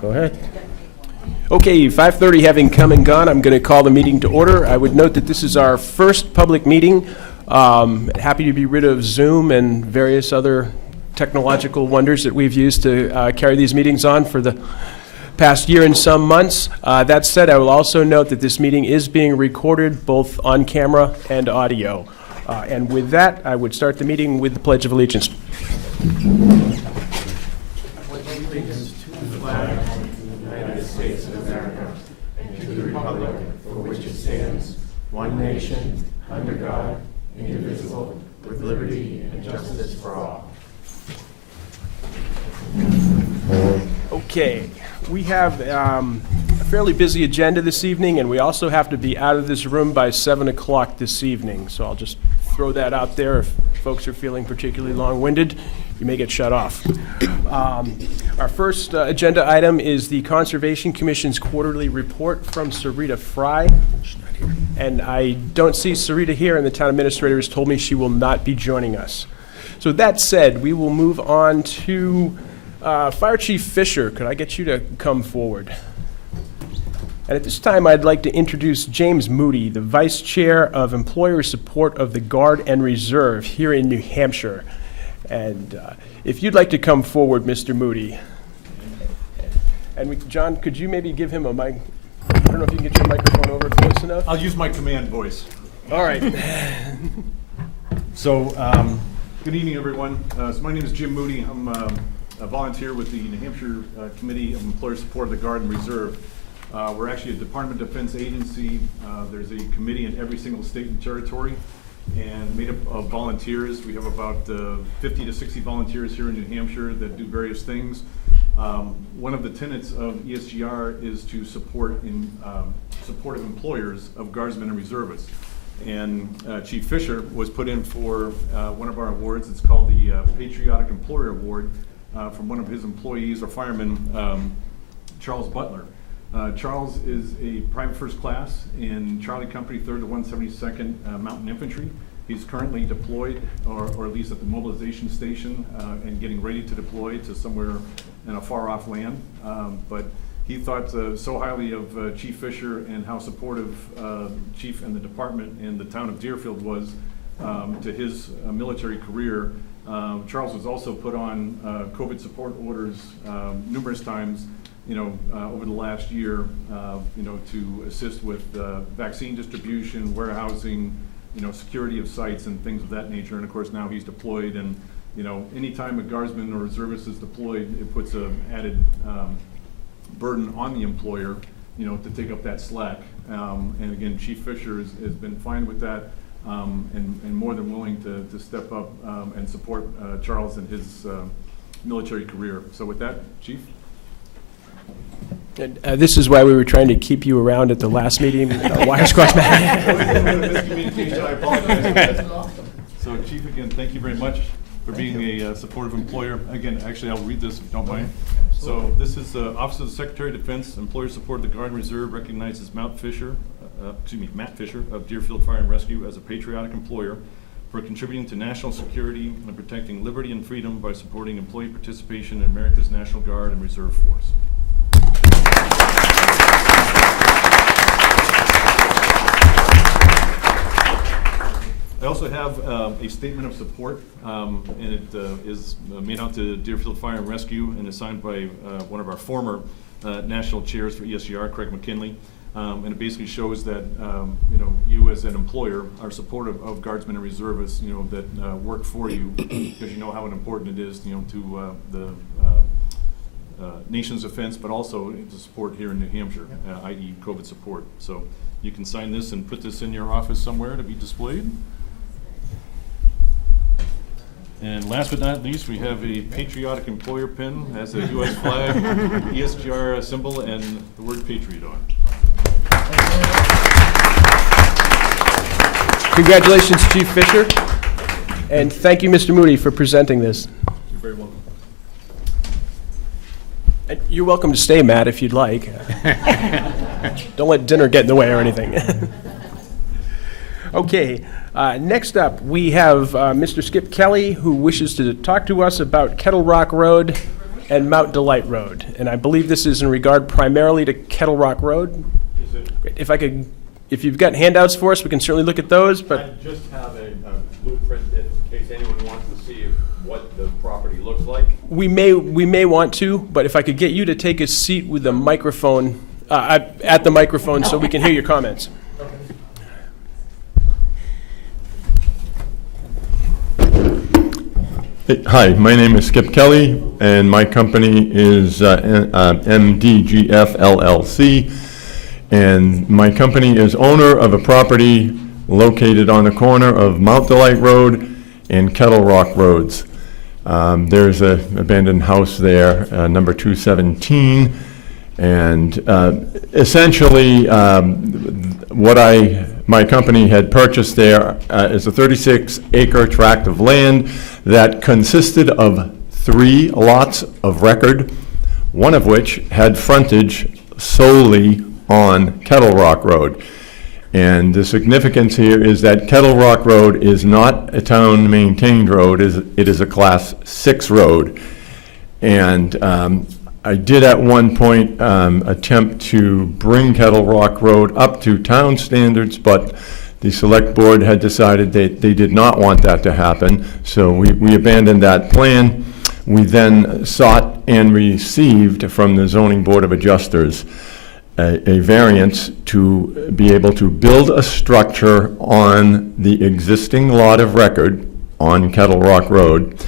Go ahead. Okay, 5:30 having come and gone, I'm going to call the meeting to order. I would note that this is our first public meeting. Happy to be rid of Zoom and various other technological wonders that we've used to carry these meetings on for the past year and some months. That said, I will also note that this meeting is being recorded both on camera and audio. And with that, I would start the meeting with the Pledge of Allegiance. One nation, under God, indivisible, with liberty and justice for all. Okay, we have a fairly busy agenda this evening, and we also have to be out of this room by 7 o'clock this evening. So I'll just throw that out there. If folks are feeling particularly long-winded, you may get shut off. Our first agenda item is the Conservation Commission's quarterly report from Sarita Fry. And I don't see Sarita here, and the town administrator has told me she will not be joining us. So that said, we will move on to Fire Chief Fisher. Could I get you to come forward? And at this time, I'd like to introduce James Moody, the Vice Chair of Employer Support of the Guard and Reserve here in New Hampshire. And if you'd like to come forward, Mr. Moody. And John, could you maybe give him a mic? I don't know if you can get your microphone over close enough. I'll use my command voice. All right. So, good evening, everyone. So my name is Jim Moody. I'm a volunteer with the New Hampshire Committee of Employer Support of the Guard and Reserve. We're actually a Department of Defense agency. There's a committee in every single state and territory, and made up of volunteers. We have about 50 to 60 volunteers here in New Hampshire that do various things. One of the tenets of ESGR is to support supportive employers of guardsmen and reservists. And Chief Fisher was put in for one of our awards. It's called the Patriotic Employer Award from one of his employees or firemen, Charles Butler. Charles is a private first class in Charlie Company, 3rd to 172nd Mountain Infantry. He's currently deployed, or at least at the mobilization station, and getting ready to deploy to somewhere in a far-off land. But he thought so highly of Chief Fisher and how supportive Chief and the department and the town of Deerfield was to his military career. Charles was also put on COVID support orders numerous times, over the last year, to assist with vaccine distribution, warehousing, security of sites and things of that nature. And of course, now he's deployed, and anytime a guardsman or reservist is deployed, it puts an added burden on the employer, to take up that slack. And again, Chief Fisher has been fine with that, and more than willing to step up and support Charles in his military career. So with that, Chief. And, this is why we were trying to keep you around at the last meeting. Wires crossed. Miscommunication, I apologize. So Chief, again, thank you very much for being a supportive employer. Again, actually, I'll read this if you don't mind. So this is Office of the Secretary of Defense, Employer Support of the Guard and Reserve recognizes Matt Fisher of Deerfield Fire and Rescue as a patriotic employer for contributing to national security and protecting liberty and freedom by supporting employee participation in America's National Guard and Reserve Force. I also have a statement of support, and it is made out to Deerfield Fire and Rescue and is signed by one of our former national chairs for ESGR, Craig McKinley. And it basically shows that you as an employer are supportive of guardsmen and reservists, that work for you, because you know how important it is, to the nation's defense, but also to support here in New Hampshire, i.e. COVID support. So you can sign this and put this in your office somewhere to be displayed. And last but not least, we have a patriotic employer pin, has a U.S. flag, ESGR symbol, and the word Patriot on. Congratulations, Chief Fisher. And thank you, Mr. Moody, for presenting this. You're very welcome. And you're welcome to stay, Matt, if you'd like. Don't let dinner get in the way or anything. Okay. Next up, we have Mr. Skip Kelly, who wishes to talk to us about Kettle Rock Road. and Mount Delight Road. And I believe this is in regard primarily to Kettle Rock Road. Is it, If you've got handouts for us, we can certainly look at those, I but just have a blueprint in case anyone wants to see what the property looks like. we may want to, but if I could get you to take a seat with the microphone, at the microphone so we can hear your comments. Hi, my name is Skip Kelly, and my company is MDGF LLC. And my company is owner of a property located on the corner of Mount Delight Road and Kettle Rock Roads. There's an abandoned house there, number 217. And essentially, my company had purchased there is a 36-acre tract of land that consisted of 3 lots of record, one of which had frontage solely on Kettle Rock Road. And the significance here is that Kettle Rock Road is not a town-maintained road, it is a Class 6 road. And I did at one point attempt to bring Kettle Rock Road up to town standards, but the select board had decided they did not want that to happen, so we abandoned that plan. We then sought and received from the Zoning Board of Adjusters a variance to be able to build a structure on the existing lot of record on Kettle Rock Road.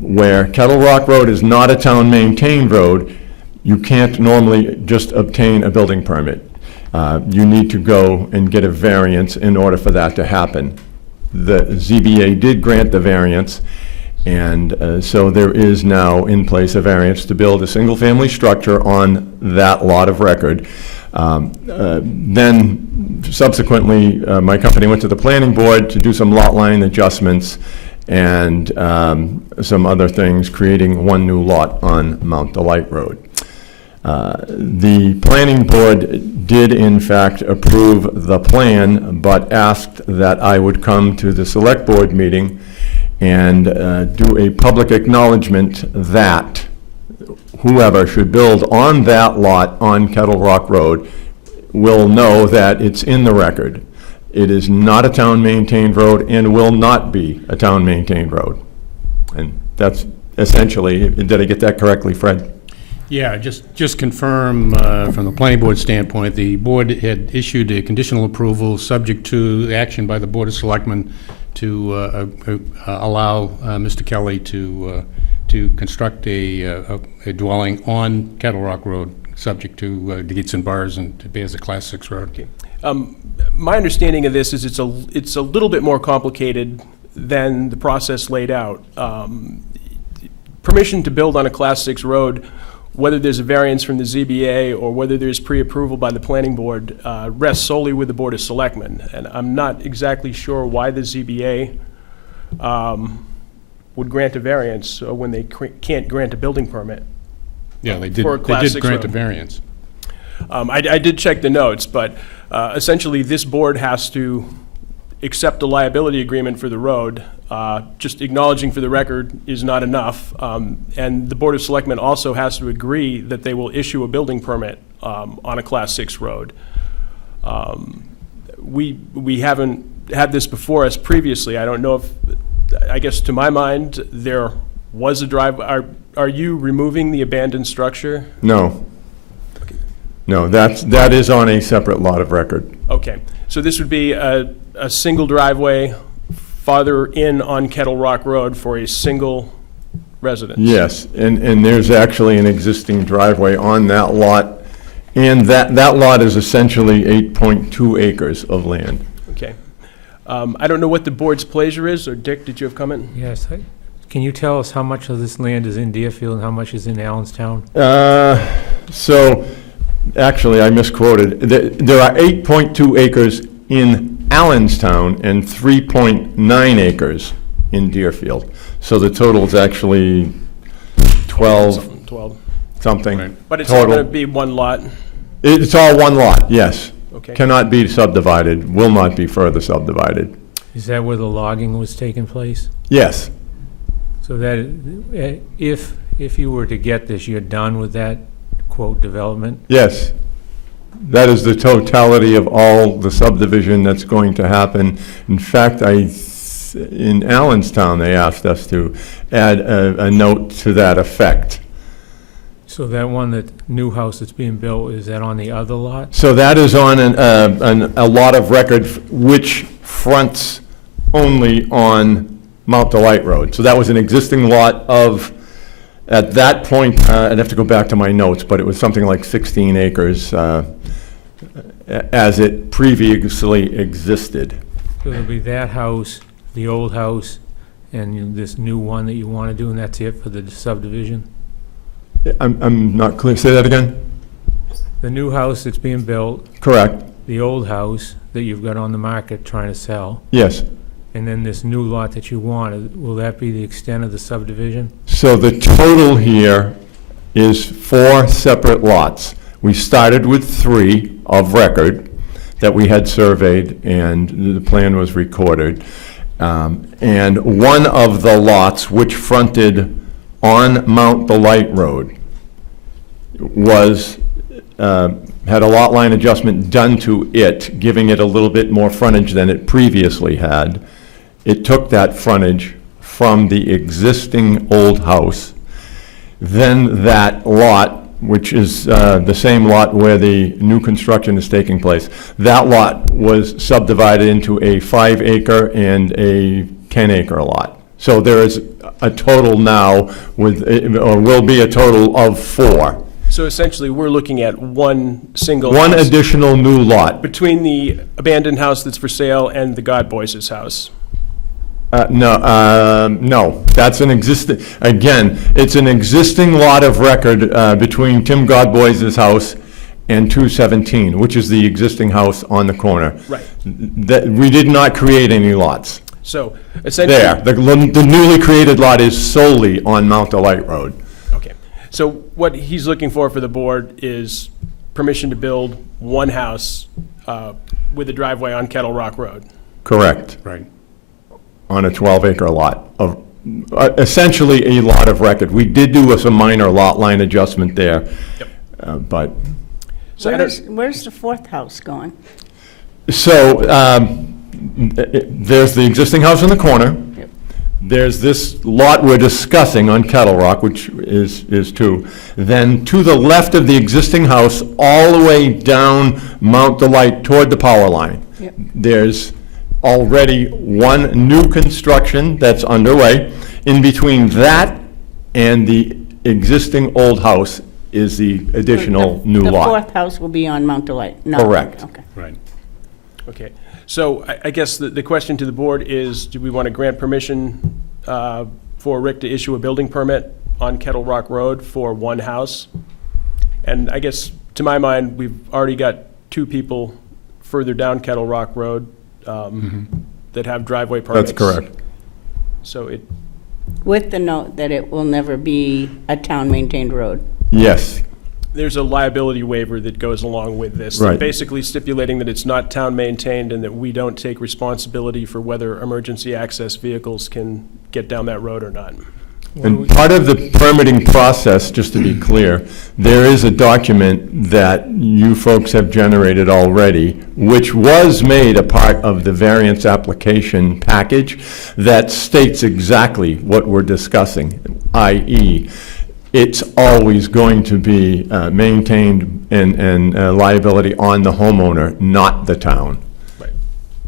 Where Kettle Rock Road is not a town-maintained road, you can't normally just obtain a building permit. You need to go and get a variance in order for that to happen. The ZBA did grant the variance, and so there is now in place a variance to build a single-family structure on that lot of record. Then subsequently, my company went to the planning board to do some lot line adjustments and some other things, creating one new lot on Mount Delight Road. The planning board did in fact approve the plan, but asked that I would come to the select board meeting and do a public acknowledgement that whoever should build on that lot on Kettle Rock Road will know that it's in the record. It is not a town-maintained road and will not be a town-maintained road. And that's essentially, did I get that correctly, Fred? Yeah, just confirm, from the planning board standpoint, the board had issued a conditional approval subject to action by the Board of Selectmen to allow Mr. Kelly to construct a dwelling on Kettle Rock Road, subject to gates and bars and to be as a Class 6 road. Okay. My understanding of this is it's a little bit more complicated than the process laid out. Permission to build on a Class 6 road, whether there's a variance from the ZBA or whether there's pre-approval by the planning board, rests solely with the Board of Selectmen. And I'm not exactly sure why the ZBA would grant a variance when they can't grant a building permit. Yeah, they did For a Class 6 grant a road. variance. I did check the notes, but essentially this board has to accept a liability agreement for the road. Just acknowledging for the record is not enough. And the Board of Selectmen also has to agree that they will issue a building permit on a Class 6 road. We haven't had this before us previously. I don't know if, I guess to my mind, there was a drive. Are you removing the abandoned structure? No. No, that is on a separate lot of record. Okay, so this would be a single driveway farther in on Kettle Rock Road for a single residence? Yes, and there's actually an existing driveway on that lot, and that lot is essentially 8.2 acres of land. Okay. I don't know what the board's pleasure is, or Dick, did you have comment? Yes. Can you tell us how much of this land is in Deerfield and how much is in Allenstown? So, actually, I misquoted. There are 8.2 acres in Allenstown and 3.9 acres in Deerfield. So the total is actually 12 12. something. Right. But it's all total. going to be one lot? It's all one lot, yes. Okay. Cannot be subdivided, will not be further subdivided. Is that where the logging was taking place? Yes, So that if if you were to get this, you're done with that, quote, development? Yes. That is the totality of all the subdivision that's going to happen. In fact, in Allenstown, they asked us to add a note to that effect. So that one, that new house that's being built, is that on the other lot? So that is on a lot of record which fronts only on Mount Delight Road. So that was an existing lot of, at that point, I'd have to go back to my notes, but it was something like 16 acres as it previously existed. So it'll be that house, the old house, and this new one that you want to do, and that's it for the subdivision? I'm not clear. Say that again? The new house that's being built, Correct. the old house that you've got on the market trying to sell, Yes. and then this new lot that you want, will that be the extent of the subdivision? So the total here is 4 separate lots. We started with 3 of record that we had surveyed, and the plan was recorded. And one of the lots which fronted on Mount Delight Road was, had a lot line adjustment done to it, giving it a little bit more frontage than it previously had. It took that frontage from the existing old house. Then that lot, which is the same lot where the new construction is taking place, that lot was subdivided into a 5-acre and a 10-acre lot. So there is a total now with, or will be a total of 4. So essentially, we're looking at one single One house additional new lot. between the abandoned house that's for sale and the Godboys' house. No, that's an existing, again, it's an existing lot of record between Tim Godboys' house and 217, which is the existing house on the corner. Right. That, we did not create any lots So essentially. there. The newly created lot is solely on Mount Delight Road. Okay. So what he's looking for the board is permission to build one house with a driveway on Kettle Rock Road. Correct. Right. On a 12-acre lot of, essentially a lot of record. We did do some minor lot line adjustment there. Yep. But, So I don't- Where's the 4th house going? so, there's the existing house in the corner. Yep. There's this lot we're discussing on Kettle Rock, which is 2. Then to the left of the existing house, all the way down Mount Delight toward the power line. Yep. There's already one new construction that's underway. In between that and the existing old house is the additional new The lot. 4th house will be on Mount Delight? No. Correct. Okay. Right. Okay. So I guess the question to the board is, do we want to grant permission for Rick to issue a building permit on Kettle Rock Road for one house? And I guess, to my mind, we've already got 2 people further down Kettle Rock Road that have driveway permits. That's correct. So it, With the note that it will never be a town-maintained road? Yes, there's a liability waiver that goes along with this. Right. Basically stipulating that it's not town-maintained and that we don't take responsibility for whether emergency access vehicles can get down that road or not. and part of the permitting process, just to be clear, there is a document that you folks have generated already, which was made a part of the variance application package that states exactly what we're discussing, i.e., it's always going to be maintained and liability on the homeowner, not the town. Right.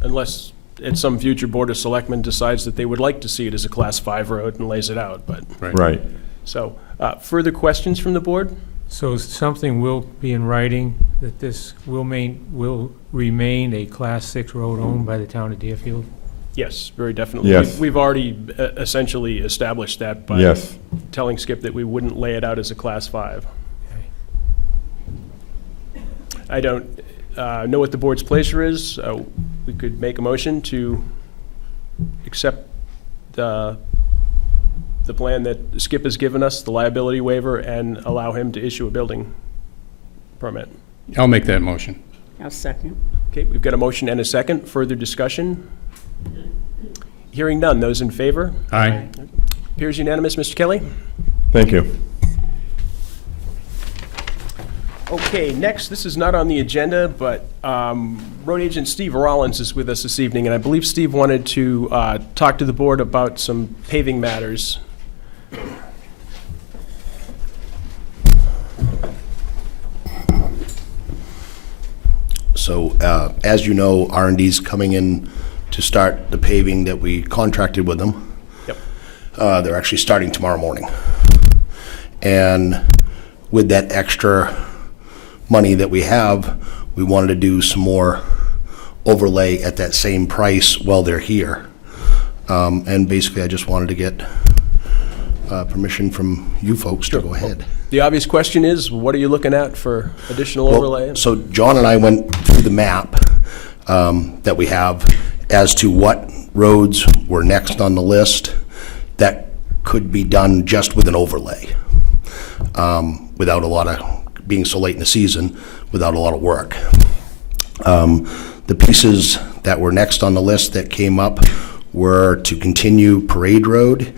Unless at some future Board of Selectmen decides that they would like to see it as a Class 5 road and lays it out, but, Right. so, further questions from the board? So something will be in writing that this will remain a Class 6 road owned by the town of Deerfield? Yes, very definitely. Yes. We've already essentially established that by Yes. telling Skip that we wouldn't lay it out as a Class 5. I don't know what the board's pleasure is. We could make a motion to accept the plan that Skip has given us, the liability waiver, and allow him to issue a building permit. I'll make that motion. I'll second. Okay, we've got a motion and a second. Further discussion? Hearing none. Those in favor? Aye. Appears unanimous. Mr. Kelly? Thank you. Okay, next, this is not on the agenda, but Road Agent Steve Rollins is with us this evening, and I believe Steve wanted to talk to the board about some paving matters. So, as you know, R&D's coming in to start the paving that we contracted with them. Yep. They're actually starting tomorrow morning. And with that extra money that we have, we wanted to do some more overlay at that same price while they're here. And basically, I just wanted to get permission from you folks to go ahead. The obvious question is, what are you looking at for additional Well, overlay? So John and I went through the map that we have as to what roads were next on the list that could be done just with an overlay, without a lot of, being so late in the season, without a lot of work. The pieces that were next on the list that came up were to continue Parade Road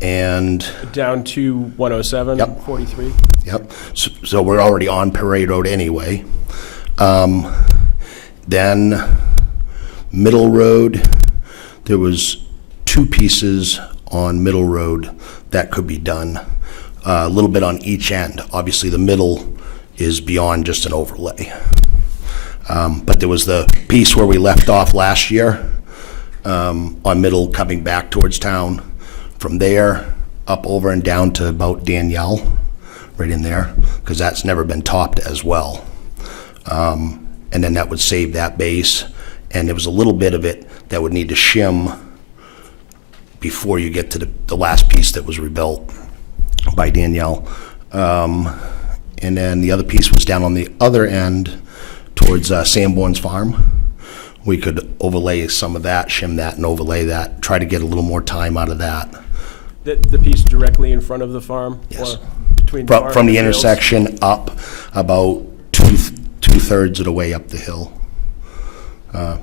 and Down to 107, Yep. 43? Yep, so we're already on Parade Road anyway. Then Middle Road, there was two pieces on Middle Road that could be done, a little bit on each end. Obviously, the middle is beyond just an overlay. But there was the piece where we left off last year, on Middle coming back towards town. From there, up over and down to about Danielle, right in there, because that's never been topped as well. And then that would save that base, and there was a little bit of it that would need to shim before you get to the last piece that was rebuilt by Danielle. And then the other piece was down on the other end towards Sanborn's farm. We could overlay some of that, shim that and overlay that, try to get a little more time out of that. The piece directly in front of the farm? Yes. Or between the farm From and the fields? intersection up about two-thirds of the way up the hill.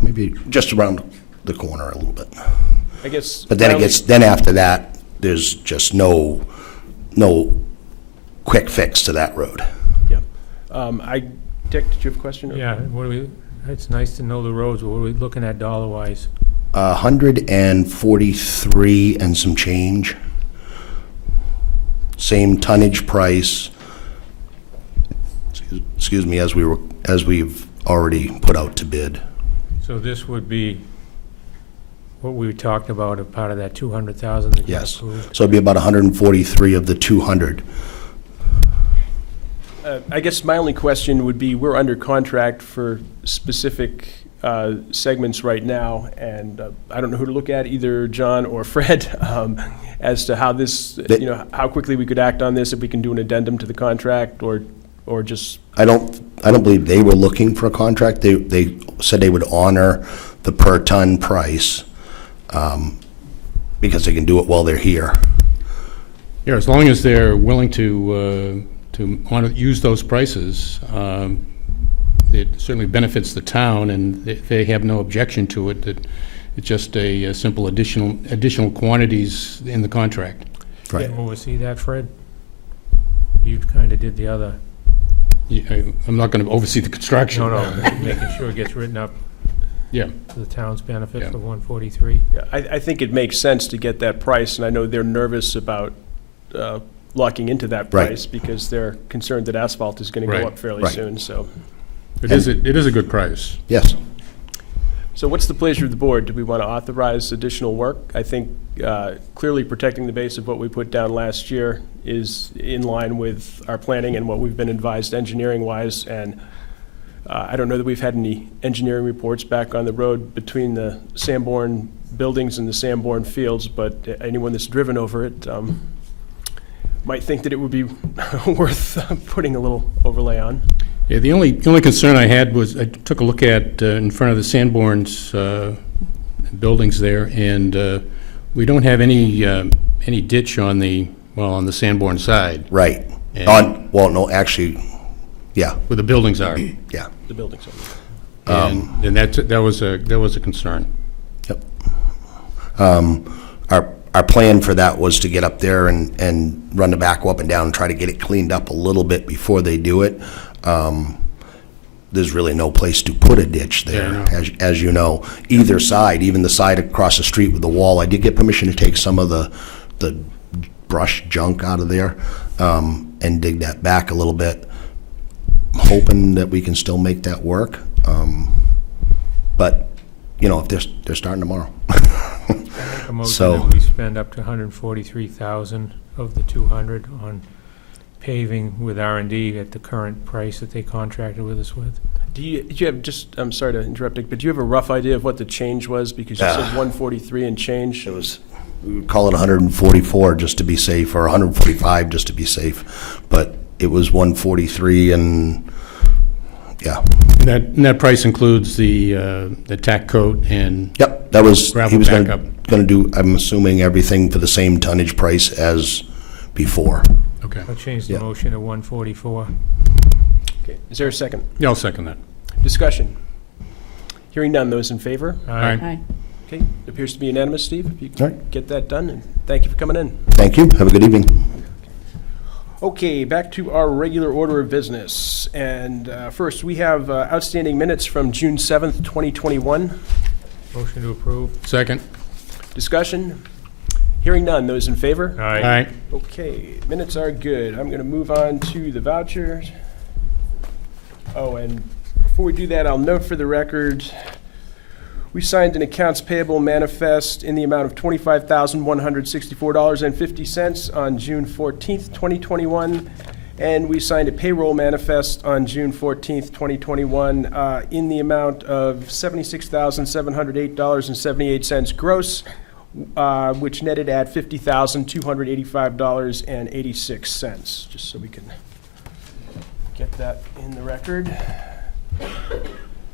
Maybe just around the corner a little bit. I guess. But then my it only- gets, then after that, there's just no quick fix to that road. Yeah. Dick, did you have a question? or- Yeah, what do we, it's nice to know the roads, what are we looking at dollar-wise? 143 and some change. Same tonnage price. Excuse me, as we've already put out to bid. So this would be what we talked about, a part of that 200,000 that got Yes. approved? So it'd be about 143 of the 200. I guess my only question would be, we're under contract for specific segments right now, and I don't know who to look at, either John or Fred, as to how this, how quickly we could act on this, if we can do an addendum to the contract, or just, I don't believe they were looking for a contract. They said they would honor the per ton price, because they can do it while they're here. Yeah, as long as they're willing to want to use those prices, it certainly benefits the town, and if they have no objection to it, that it's just a simple additional quantities in the contract. Right. Can you oversee that, Fred? You kind of did the other. I'm not going to oversee the construction. No, making sure it gets written up Yeah, to the town's benefit Yeah. for 143. I think it makes sense to get that price, and I know they're nervous about locking into that Right. price, because they're concerned that asphalt is going to Right. go up fairly Right. soon, so. it is a good price. Yes. So what's the pleasure of the board? Do we want to authorize additional work? I think clearly protecting the base of what we put down last year is in line with our planning and what we've been advised engineering-wise, and I don't know that we've had any engineering reports back on the road between the Sanborn buildings and the Sanborn fields, but anyone that's driven over it might think that it would be worth putting a little overlay on. Yeah, the only concern I had was, I took a look at in front of the Sanborn's buildings there, and we don't have any ditch on the Sanborn side, Right. And- No, actually, yeah, where the buildings are. yeah. The buildings on And that was a concern. Yep. our plan for that was to get up there and run the backhoe up and down and try to get it cleaned up a little bit before they do it. There's really no place to put a ditch there, Yeah, I know. as you know. Either side, even the side across the street with the wall, I did get permission to take some of the brush junk out of there, and dig that back a little bit. Hoping that we can still make that work. But, you know, if they're starting tomorrow. Make a motion So- that we spend up to 143,000 of the 200 on paving with R&D at the current price that they contracted with us with. Do you have I'm sorry to interrupt, Dick, but do you have a rough idea of what the change was? Because you said 143 and change. It was, we would call it 144 just to be safe, or 145 just to be safe. But it was 143 and, yeah. And that price includes the tack coat and, Yep, that was, he Gravel was backup. gonna do, I'm assuming, everything for the same tonnage price as before. okay. I'll change the Yeah. motion to 144. Okay, is there a second? Yeah, I'll second that. Discussion. Hearing none, those in favor? Aye. Aye. Okay, appears to be unanimous, Steve, if you All can right. get that done, and thank you for coming in. Thank you, have a good evening. Okay, back to our regular order of business. And first, we have outstanding minutes from June 7th, 2021. Motion to approve. Second? Discussion. Hearing none, those in favor? Aye. Okay, minutes are good. I'm going to move on to the vouchers. Oh, and before we do that, I'll note for the record, we signed an accounts payable manifest in the amount of $25,164.50 on June 14th, 2021, and we signed a payroll manifest on June 14th, 2021, in the amount of $76,708.78 gross, which netted at $50,285.86, just so we can get that in the record.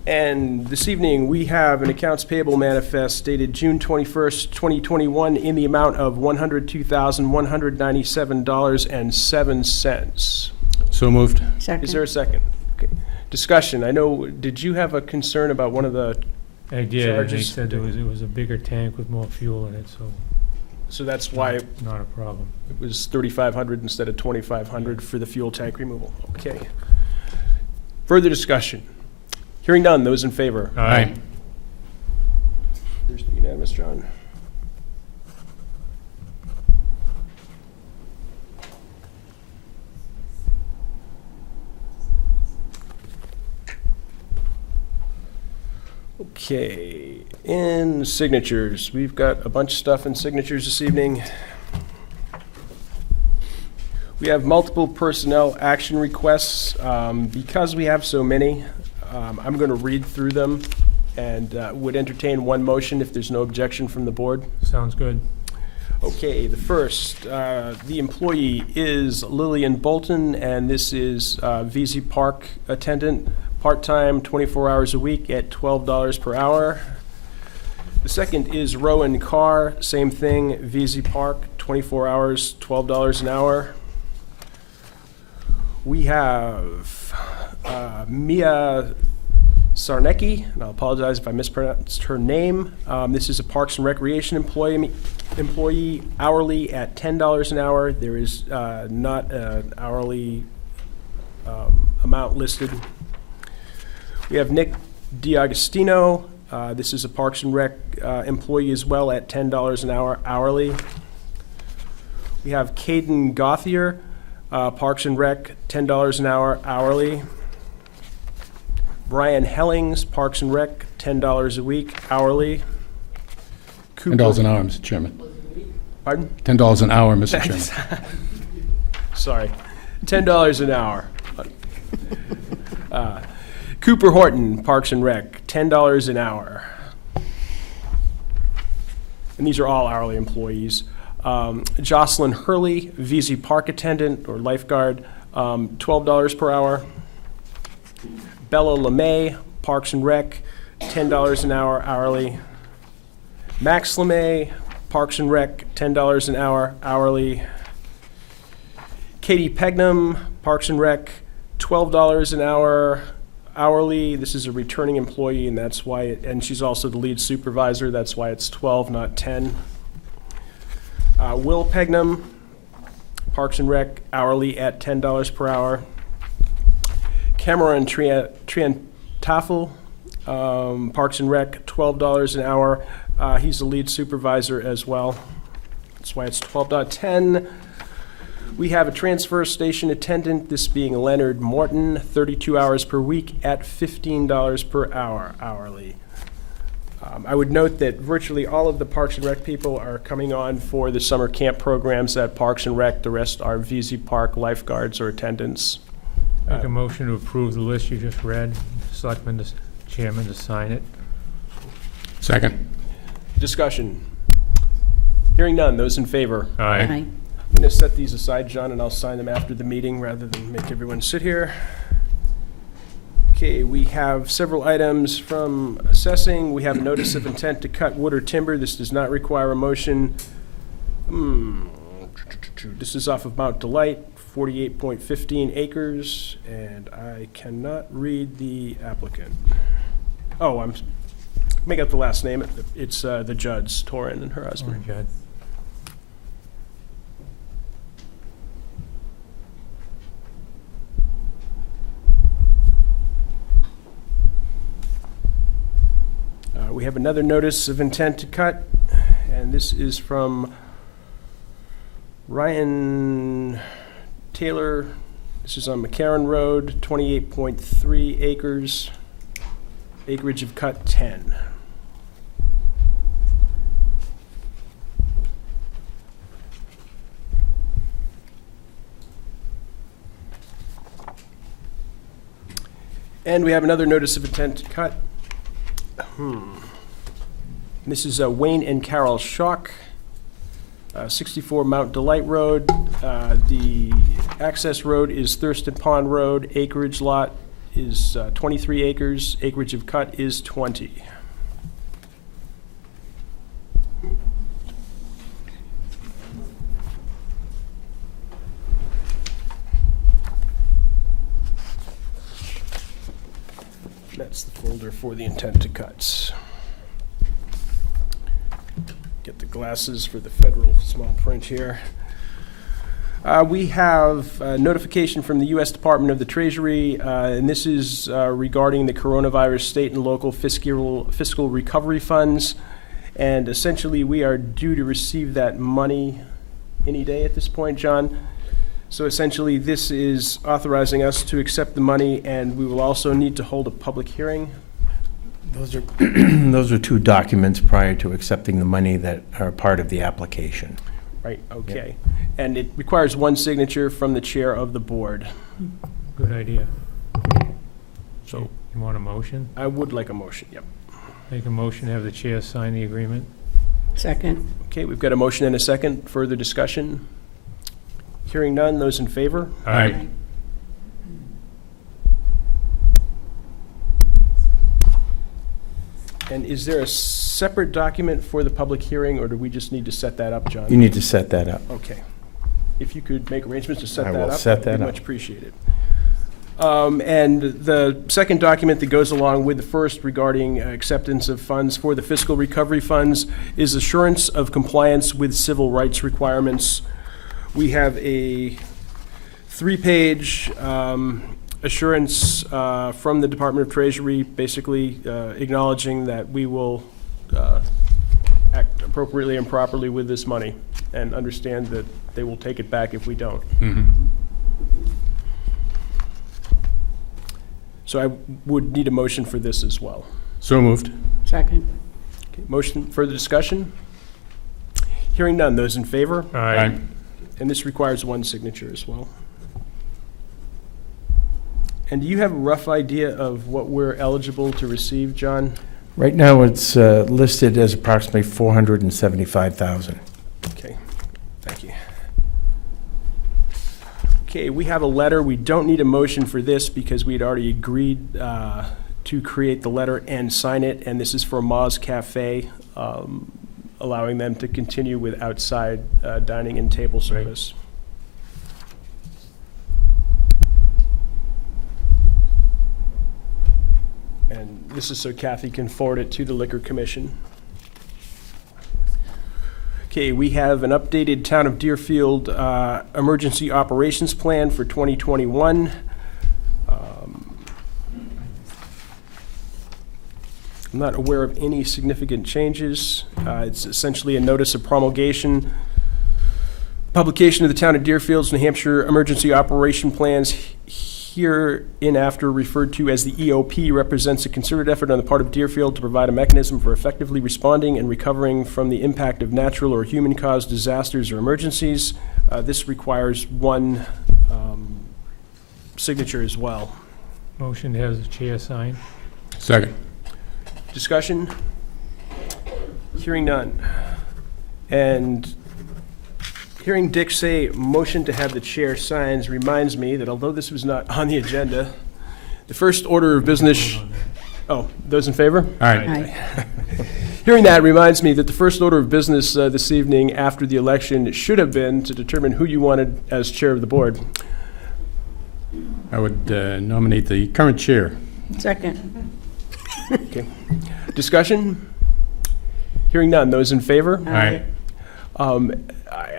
And this evening, we have an accounts payable manifest dated June 21st, 2021, in the amount of $102,197.07. So moved. Second. Is there a second? Okay. Discussion. I know, did you have a concern about one of the, I did, and they Charges. said it was a bigger tank with more fuel in it, so that's why it not a problem. was 3,500 instead of 2,500 for the fuel tank removal? Okay. Further discussion. Hearing none, those in favor? Aye. Here's the unanimous, John. Okay, in signatures, we've got a bunch of stuff in signatures this evening. We have multiple personnel action requests. Because we have so many, I'm going to read through them and would entertain one motion if there's no objection from the board. Sounds good. Okay, the first, the employee is Lillian Bolton, and this is VZ Park attendant, part-time, 24 hours a week at $12 per hour. The second is Rowan Carr, same thing, VZ Park, 24 hours, $12 an hour. We have Mia Sarnecki, and I apologize if I mispronounced her name. This is a Parks and Recreation employee hourly at $10 an hour. There is not an hourly amount listed. We have Nick DiAgostino. This is a Parks and Rec employee as well at $10 an hour hourly. We have Caden Gothier, Parks and Rec, $10 an hour hourly. Brian Hellings, Parks and Rec, $10 a week hourly. $10 an hour, Mr. Chairman. Pardon? $10 an hour, Mr. Chairman. Sorry, $10 an hour. Cooper Horton, Parks and Rec, $10 an hour. And these are all hourly employees. Jocelyn Hurley, VZ Park attendant or lifeguard, $12 per hour. Bella LeMay, Parks and Rec, $10 an hour hourly. Max LeMay, Parks and Rec, $10 an hour hourly. Katie Pegnam, Parks and Rec, $12 an hour hourly. This is a returning employee, and that's why, and she's also the lead supervisor, that's why it's 12, not 10. Will Pegnam, Parks and Rec, hourly at $10 per hour. Cameron Triantafel, Parks and Rec, $12 an hour. He's the lead supervisor as well. That's why it's 12.10. We have a transfer station attendant, this being Leonard Morton, 32 hours per week at $15 per hour hourly. I would note that virtually all of the Parks and Rec people are coming on for the summer camp programs at Parks and Rec. The rest are VZ Park lifeguards or attendants. Make a motion to approve the list you just read. Selectman, Chairman to sign it. Second. Discussion. Hearing none, those in favor? Aye. Aye. I'm going to set these aside, John, and I'll sign them after the meeting rather than make everyone sit here. Okay, we have several items from assessing. We have a notice of intent to cut wood or timber. This does not require a motion. This is off of Mount Delight, 48.15 acres, and I cannot read the applicant. Oh, I'm, make up the last name. It's the Judds, Torin and her husband. Judd. We have another notice of intent to cut, and this is from Ryan Taylor. This is on McCarran Road, 28.3 acres, acreage of cut 10. And we have another notice of intent to cut. This is Wayne and Carol Schock, 64 Mount Delight Road. The access road is Thurston Pond Road. Acreage lot is 23 acres. Acreage of cut is 20. That's the folder for the intent to cuts. Get the glasses for the federal small print here. We have notification from the U.S. Department of the Treasury, and this is regarding the coronavirus state and local fiscal recovery funds. And essentially, we are due to receive that money any day at this point, John. So essentially, this is authorizing us to accept the money, and we will also need to hold a public hearing. Those are, those are two documents prior to accepting the money that are part of the application. Right, okay. And it requires one signature from the chair of the board. Good idea. So You want a motion? I would like a motion, yep. Make a motion to have the chair sign the agreement. Second. Okay, we've got a motion and a second. Further discussion? Hearing none, those in favor? Aye. And is there a separate document for the public hearing, or do we just need to set that up, John? You need to set that up. Okay. If you could make arrangements to set I that will up. set that'd be that up. much appreciated. And the second document that goes along with the first regarding acceptance of funds for the fiscal recovery funds is assurance of compliance with civil rights requirements. We have a 3-page assurance from the Department of Treasury, basically acknowledging that we will act appropriately and properly with this money, and understand that they will take it back if we don't. So I would need a motion for this as well. So moved. Second. Okay, motion, further discussion? Hearing none, those in favor? Aye. And this requires one signature as well. And do you have a rough idea of what we're eligible to receive, John? Right now, it's listed as approximately $475,000. Okay, thank you. Okay, we have a letter. We don't need a motion for this because we had already agreed to create the letter and sign it, and this is for Moz Cafe, allowing them to continue with outside dining and table service. And this is so Kathy can forward it to the Liquor Commission. Okay, we have an updated Town of Deerfield Emergency Operations Plan for 2021. I'm not aware of any significant changes. It's essentially a notice of promulgation, publication of the Town of Deerfield's New Hampshire Emergency Operation Plans, hereinafter referred to as the EOP, represents a concerted effort on the part of Deerfield to provide a mechanism for effectively responding and recovering from the impact of natural or human-caused disasters or emergencies. This requires one signature as well. Motion to have the chair sign. Second. Discussion? Hearing none. And hearing Dick say motion to have the chair signs reminds me that although this was not on the agenda, the first order of business, oh, those in favor? All right. Aye. Hearing that reminds me that the first order of business this evening after the election should have been to determine who you wanted as chair of the board. I would nominate the current chair. Second. Okay. Discussion? Hearing none. Those in favor? Aye.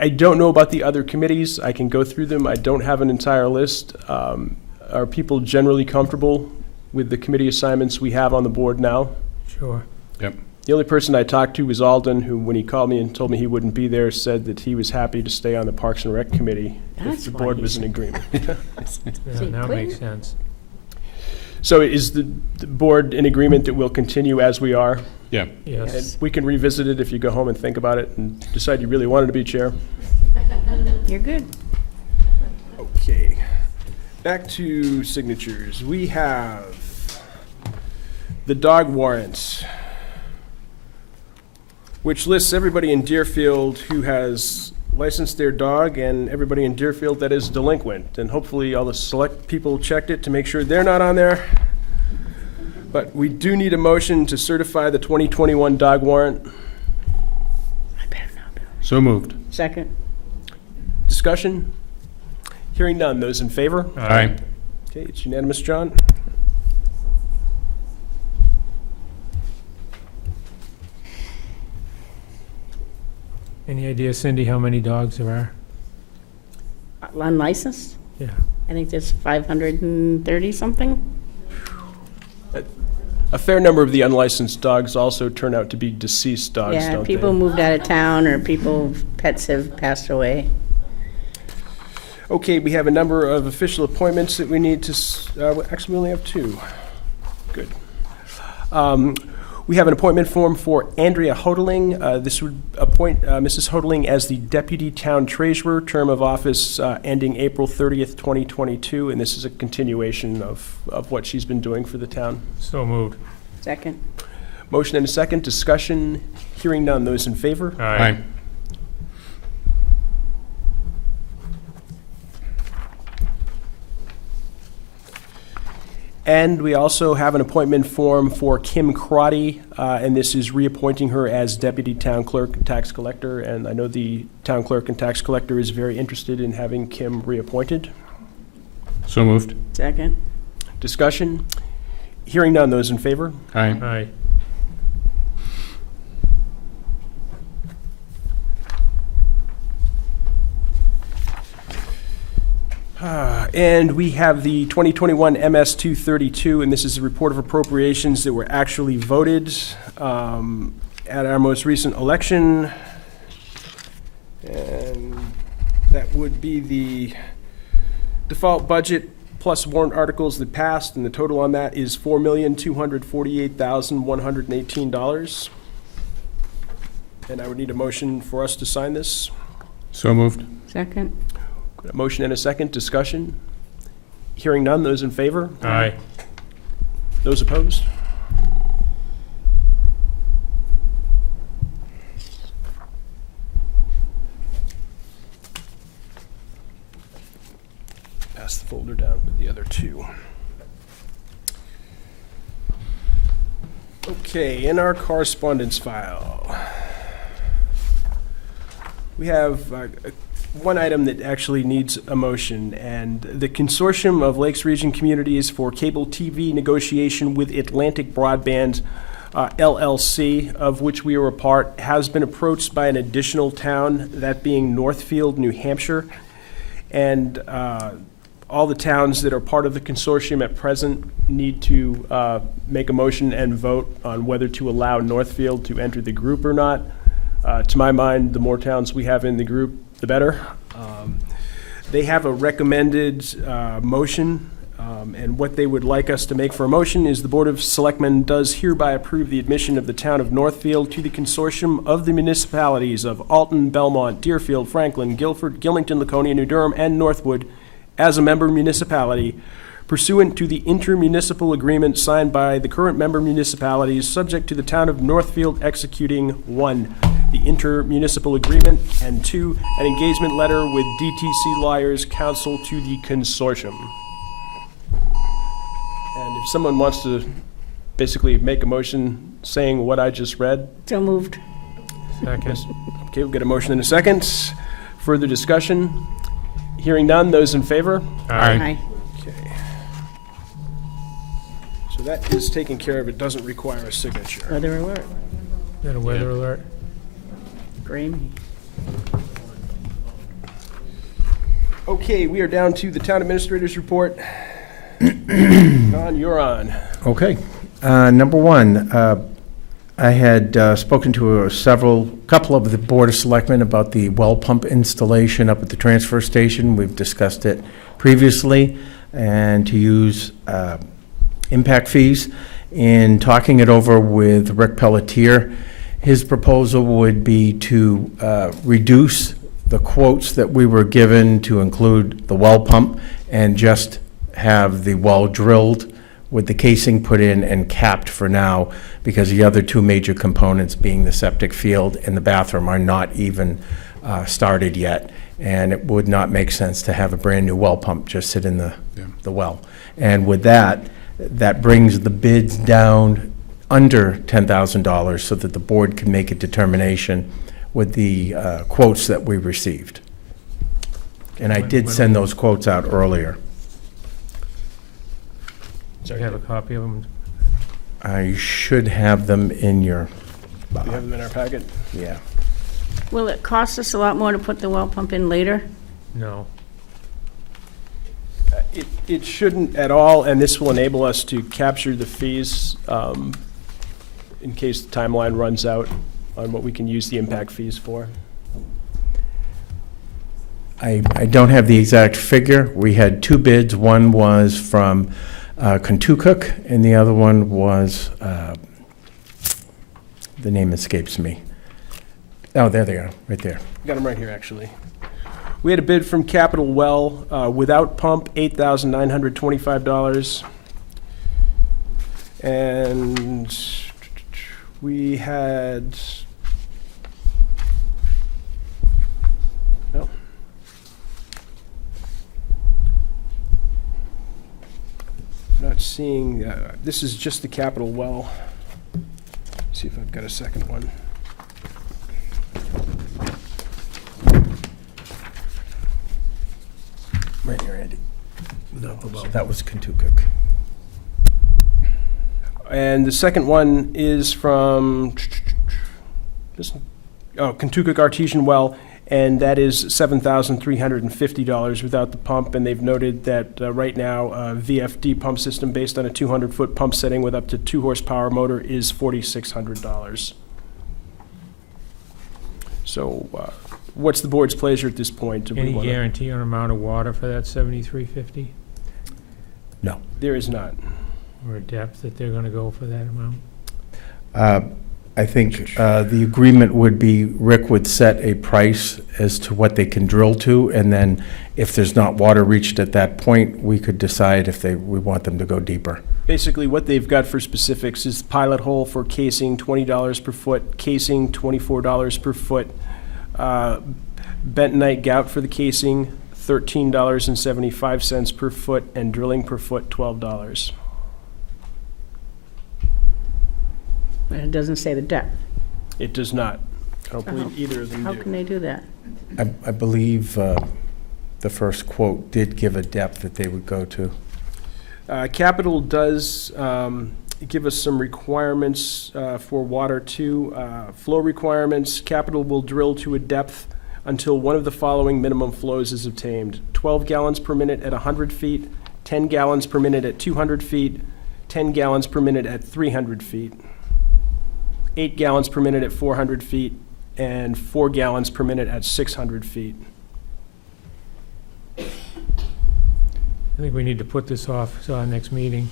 I don't know about the other committees. I can go through them. I don't have an entire list. Are people generally comfortable with the committee assignments we have on the board now? Sure. Yep. The only person I talked to was Alden, who, when he called me and told me he wouldn't be there, said that he was happy to stay on the Parks and Rec Committee if That's the why board he's- was in agreement. Yeah, See, now quit. makes sense. So is the board in agreement that we'll continue as we are? Yeah. Yes. And we can revisit it if you go home and think about it and decide you really wanted to be chair. You're good. Okay. Back to signatures. We have the dog warrant, which lists everybody in Deerfield who has licensed their dog and everybody in Deerfield that is delinquent. And hopefully all the select people checked it to make sure they're not on there. But we do need a motion to certify the 2021 dog warrant. I better not be. So moved. Second. Discussion? Hearing none. Those in favor? Aye. Okay, it's unanimous, John. Any idea, Cindy, how many dogs there are? Unlicensed? Yeah. I think there's 530 something. A fair number of the unlicensed dogs also turn out to be deceased dogs, Yeah, don't people they? moved out of town or pets have passed away. Okay, we have a number of official appointments that we need to, actually, we only have two. Good. We have an appointment form for Andrea Hodling. This would appoint Mrs. Hodling as the Deputy Town Treasurer, term of office ending April 30th, 2022, and this is a continuation of what she's been doing for the town. So moved. Second. Motion and a second, discussion, hearing none. Those in favor? Aye. And we also have an appointment form for Kim Crotty, and this is reappointing her as Deputy Town Clerk and Tax Collector. And I know the Town Clerk and Tax Collector is very interested in having Kim reappointed. So moved. Second. Discussion? Hearing none. Those in favor? Aye. Aye. And we have the 2021 MS 232, and this is a report of appropriations that were actually voted at our most recent election. And that would be the default budget plus warrant articles that passed, and the total on that is $4,248,118. And I would need a motion for us to sign this. So moved. Second. A motion and a second, discussion. Hearing none, those in favor? Aye. Those opposed? Pass the folder down with the other two. Okay, in our correspondence file, we have one item that actually needs a motion, and the Consortium of Lakes Region Communities for Cable TV negotiation with Atlantic Broadband LLC, of which we are a part, has been approached by an additional town, that being Northfield, New Hampshire. And all the towns that are part of the consortium at present need to make a motion and vote on whether to allow Northfield to enter the group or not. To my mind, the more towns we have in the group, the better. They have a recommended motion, and what they would like us to make for a motion is the Board of Selectmen does hereby approve the admission of the town of Northfield to the consortium of the municipalities of Alton, Belmont, Deerfield, Franklin, Guilford, Gilmington, Laconia, New Durham, and Northwood as a member municipality pursuant to the intermunicipal agreement signed by the current member municipalities, subject to the town of Northfield executing 1, the intermunicipal agreement, and 2, an engagement letter with DTC Lawyers Council to the consortium. And if someone wants to basically make a motion saying what I just read, So moved. Second. okay, we'll get a motion in a second. Further discussion? Hearing none, those in favor? Aye. Okay. So that is taken care of. It doesn't require a signature. Weather alert. Is that a weather alert? Grammy. Okay, we are down to the town administrator's report. Don, you're on. Okay. Number one, I had spoken to couple of the Board of Selectmen about the well pump installation up at the transfer station. We've discussed it previously, and to use impact fees. In talking it over with Rick Pelletier, his proposal would be to reduce the quotes that we were given to include the well pump and just have the well drilled with the casing put in and capped for now, because the other two major components, being the septic field and the bathroom, are not even started yet. And it would not make sense to have a brand-new well pump just sit in the well. And with that, that brings the bids down under $10,000 so that the board can make a determination with the quotes that we received. And I did send those quotes out earlier. Do you have a copy of them? I should have them in your, Do you have them in our packet? yeah. Will it cost us a lot more to put the well pump in later? No. It shouldn't at all, and this will enable us to capture the fees in case the timeline runs out on what we can use the impact fees for. I don't have the exact figure. We had two bids. One was from Kentucook, and the other one was, the name escapes me. Oh, there they are, right there. Got them right here, actually. We had a bid from Capital Well, without pump, $8,925. And we had, no. Not seeing, this is just the Capital Well. See if I've got a second one. Right here, Andy. That was Kentucook. And the second one is from Kentucook Artesian Well, and that is $7,350 without the pump. And they've noted that right now, a VFD pump system based on a 200-foot pump setting with up to 2 horsepower motor is $4,600. So what's the board's pleasure at this point? Do we Any wanna- guarantee on amount of water for that 7350? No. There is not. Or a depth that they're gonna go for that amount? I think the agreement would be Rick would set a price as to what they can drill to, and then if there's not water reached at that point, we could decide if we want them to go deeper. Basically, what they've got for specifics is pilot hole for casing, $20 per foot, casing, $24 per foot, bentonite gout for the casing, $13.75 per foot, and drilling per foot, $12. But it doesn't say the depth. It does not. I don't believe either of them How can do. they do that? I believe the first quote did give a depth that they would go to. Capital does give us some requirements for water too. Flow requirements, Capital will drill to a depth until one of the following minimum flows is obtained: 12 gallons per minute at 100 feet, 10 gallons per minute at 200 feet, 10 gallons per minute at 300 feet, 8 gallons per minute at 400 feet, and 4 gallons per minute at 600 feet. I think we need to put this off to our next meeting.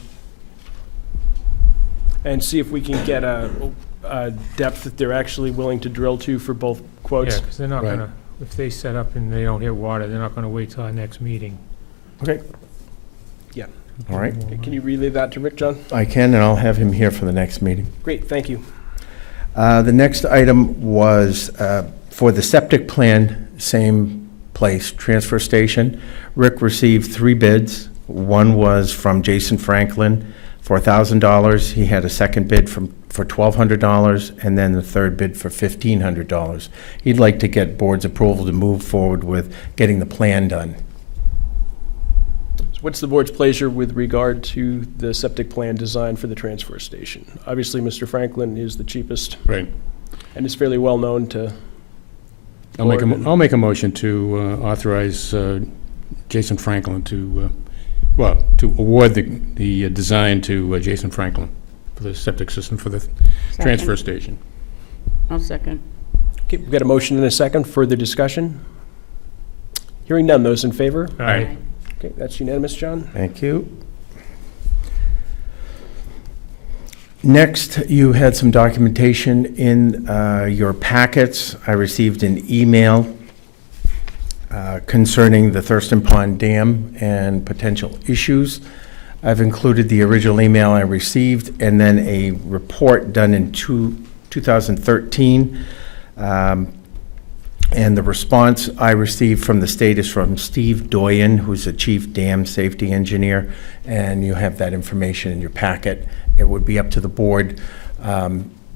And see if we can get a depth that they're actually willing to drill to for both quotes. Yeah, because they're not Right. gonna, if they set up and they don't hit water, they're not gonna wait till our next meeting. Okay. Yeah. All right. Can you relay that to Rick, John? I can, and I'll have him here for the next meeting. Great, thank you. The next item was for the septic plan, same place, transfer station. Rick received 3 bids. One was from Jason Franklin for $1,000. He had a second bid for $1,200, and then the third bid for $1,500. He'd like to get board's approval to move forward with getting the plan done. So what's the board's pleasure with regard to the septic plan design for the transfer station? Obviously, Mr. Franklin is the cheapest Right. and is fairly well-known to I'll make a, Board. I'll make a motion to authorize Jason Franklin to, to award the design to Jason Franklin for the septic system for the transfer station. I'll second. Okay, we've got a motion and a second. Further discussion? Hearing none. Those in favor? Aye. Okay, that's unanimous, John. Thank you. Next, you had some documentation in your packets. I received an email concerning the Thurston Pond Dam and potential issues. I've included the original email I received and then a report done in 2013. And the response I received from the state is from Steve Doyen, who's the chief dam safety engineer, and you have that information in your packet. It would be up to the board.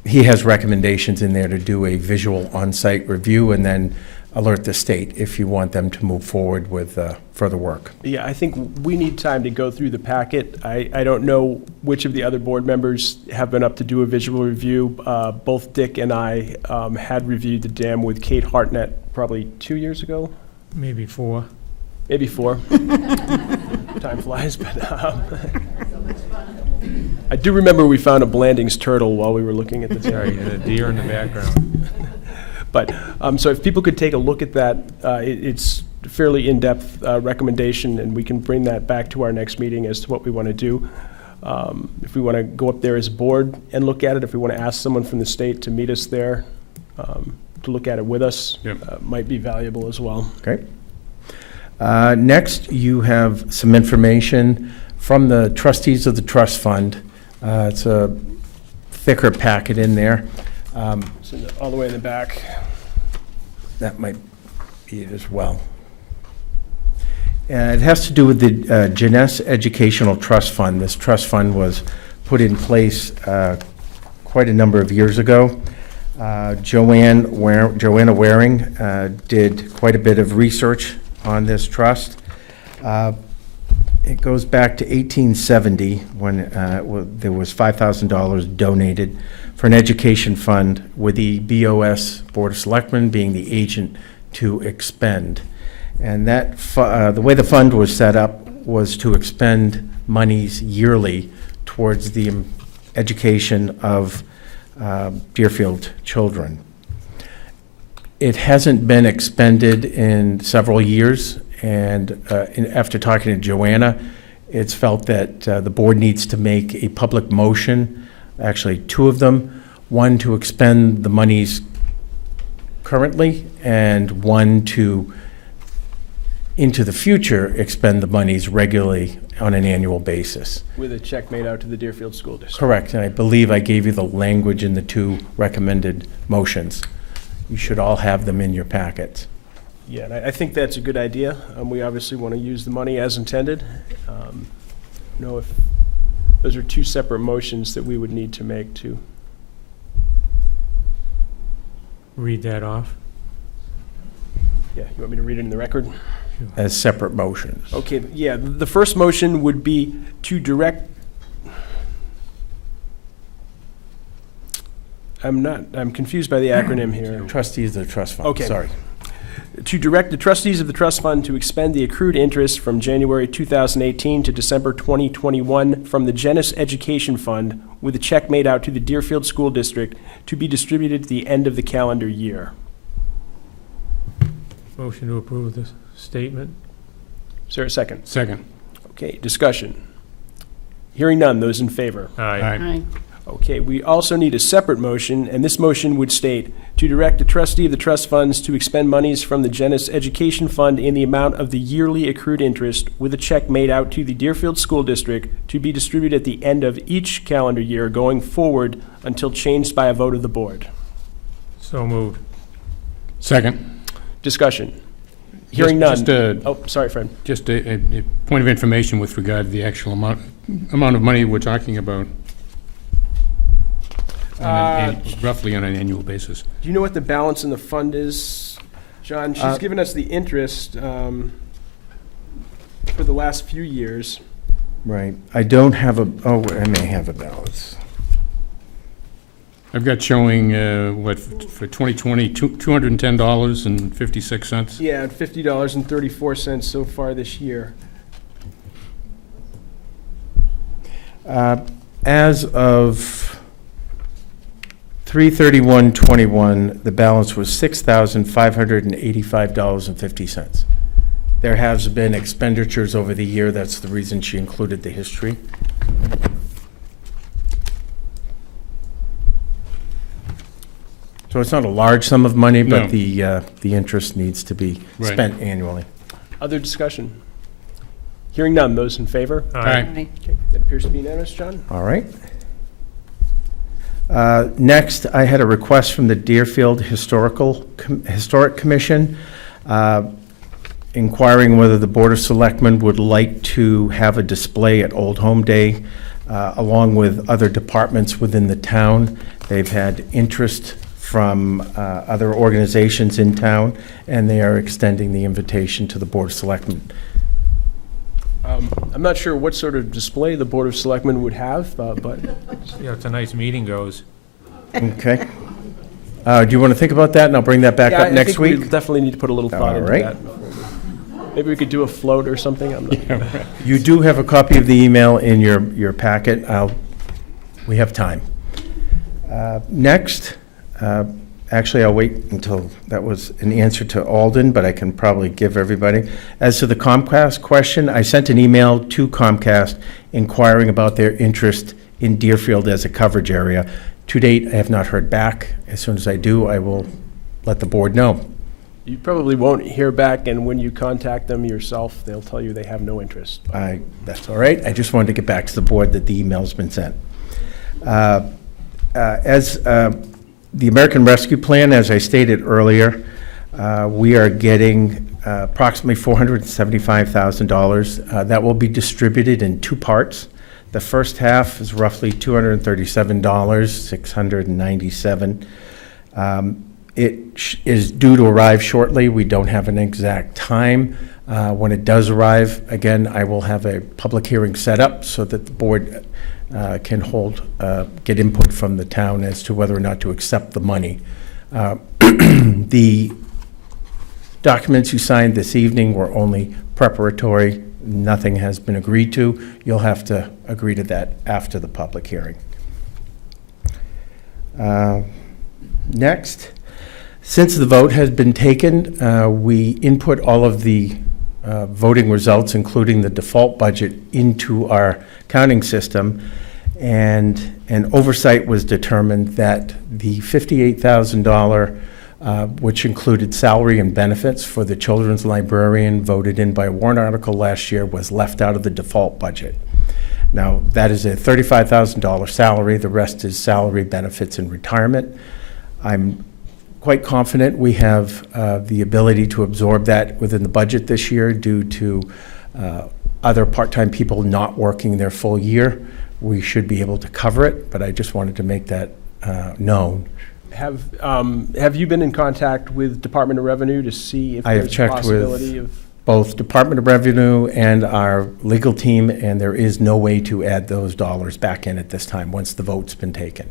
He has recommendations in there to do a visual on-site review and then alert the state if you want them to move forward with further work. Yeah, I think we need time to go through the packet. I don't know which of the other board members have been up to do a visual review. Both Dick and I had reviewed the dam with Kate Hartnett probably 2 years ago, Maybe 4. maybe 4. Time flies, but I do remember we found a Blandings turtle while we were looking at the dam. Sorry, the deer in the background. But, so if people could take a look at that, it's a fairly in-depth recommendation, and we can bring that back to our next meeting as to what we want to do. If we want to go up there as a board and look at it, if we want to ask someone from the state to meet us there, to look at it with us, Yep. might be valuable as well. Okay. Next, you have some information from the trustees of the trust fund. It's a thicker packet in there. It's all the way in the back. That might be it as well. It has to do with the Jeunesse Educational Trust Fund. This trust fund was put in place quite a number of years ago. Joanna Waring did quite a bit of research on this trust. It goes back to 1870 when there was $5,000 donated for an education fund, with the BOS, Board of Selectmen, being the agent to expend. And that, the way the fund was set up was to expend monies yearly towards the education of Deerfield children. It hasn't been expended in several years, and after talking to Joanna, it's felt that the board needs to make a public motion, actually 2 of them, one to expend the monies currently, and one to, into the future, expend the monies regularly on an annual basis. With a check made out to the Deerfield School District. Correct, and I believe I gave you the language in the 2 recommended motions. You should all have them in your packets. Yeah, and I think that's a good idea. We obviously want to use the money as intended. Know if those are 2 separate motions that we would need to make too. Read that off. Yeah, you want me to read it in the record? As separate motions. Okay, yeah, the first motion would be to direct, I'm confused by the acronym here. Trustees of the trust fund, Okay. sorry. To direct the trustees of the trust fund to expend the accrued interest from January 2018 to December 2021 from the Genis Education Fund with a check made out to the Deerfield School District to be distributed at the end of the calendar year. Motion to approve this statement? Is there a second? Second. Okay, discussion. Hearing none, those in favor? Aye. Aye. Okay, we also need a separate motion, and this motion would state, to direct the trustee of the trust funds to expend monies from the Genis Education Fund in the amount of the yearly accrued interest with a check made out to the Deerfield School District to be distributed at the end of each calendar year going forward until changed by a vote of the board. So moved. Second. Discussion. Hearing none. Just a, Oh, sorry, Fred. just a point of information with regard to the actual amount of money we're talking about. Roughly on an annual basis. Do you know what the balance in the fund is, John? She's given us the interest for the last few years. Right. I don't have I may have a balance. I've got showing, for 2020, $210.56. Yeah, $50.34 so far this year. As of 3/31/21, the balance was $6,585.50. There has been expenditures over the year. That's the reason she included the history. So it's not a large sum of money, No. but the interest needs to be Right. spent annually. Other discussion? Hearing none, those in favor? Aye. Aye. Okay, that appears to be unanimous, John. All right. Next, I had a request from the Deerfield Historic Commission inquiring whether the Board of Selectmen would like to have a display at Old Home Day along with other departments within the town. They've had interest from other organizations in town, and they are extending the invitation to the Board of Selectmen. I'm not sure what sort of display the Board of Selectmen would have, but See how tonight's meeting goes. Okay. Do you want to think about that, and I'll bring that back yeah, up next I think we week? definitely need to put a little thought All into right. that. Maybe we could do a float or something. I'm not, You do have a copy of the email in your packet. We have time. Next, actually, I'll wait until that was an answer to Alden, but I can probably give everybody. As to the Comcast question, I sent an email to Comcast inquiring about their interest in Deerfield as a coverage area. To date, I have not heard back. As soon as I do, I will let the board know. you probably won't hear back, and when you contact them yourself, they'll tell you they have no interest. That's all right. I just wanted to get back to the board that the email's been sent. As the American Rescue Plan, as I stated earlier, we are getting approximately $475,000. That will be distributed in two parts. The first half is roughly $237,697. It is due to arrive shortly. We don't have an exact time. When it does arrive, again, I will have a public hearing set up so that the board can get input from the town as to whether or not to accept the money. The documents you signed this evening were only preparatory. Nothing has been agreed to. You'll have to agree to that after the public hearing. Next, since the vote has been taken, we input all of the voting results, including the default budget, into our counting system, and an oversight was determined that the $58,000, which included salary and benefits for the children's librarian voted in by a warrant article last year, was left out of the default budget. Now, that is a $35,000 salary. The rest is salary, benefits, and retirement. I'm quite confident we have the ability to absorb that within the budget this year due to other part-time people not working their full year. We should be able to cover it, but I just wanted to make that known. Have you been in contact with Department of Revenue to see if I have there's a checked possibility of? with both Department of Revenue and our legal team, and there is no way to add those dollars back in at this time, once the vote's been taken.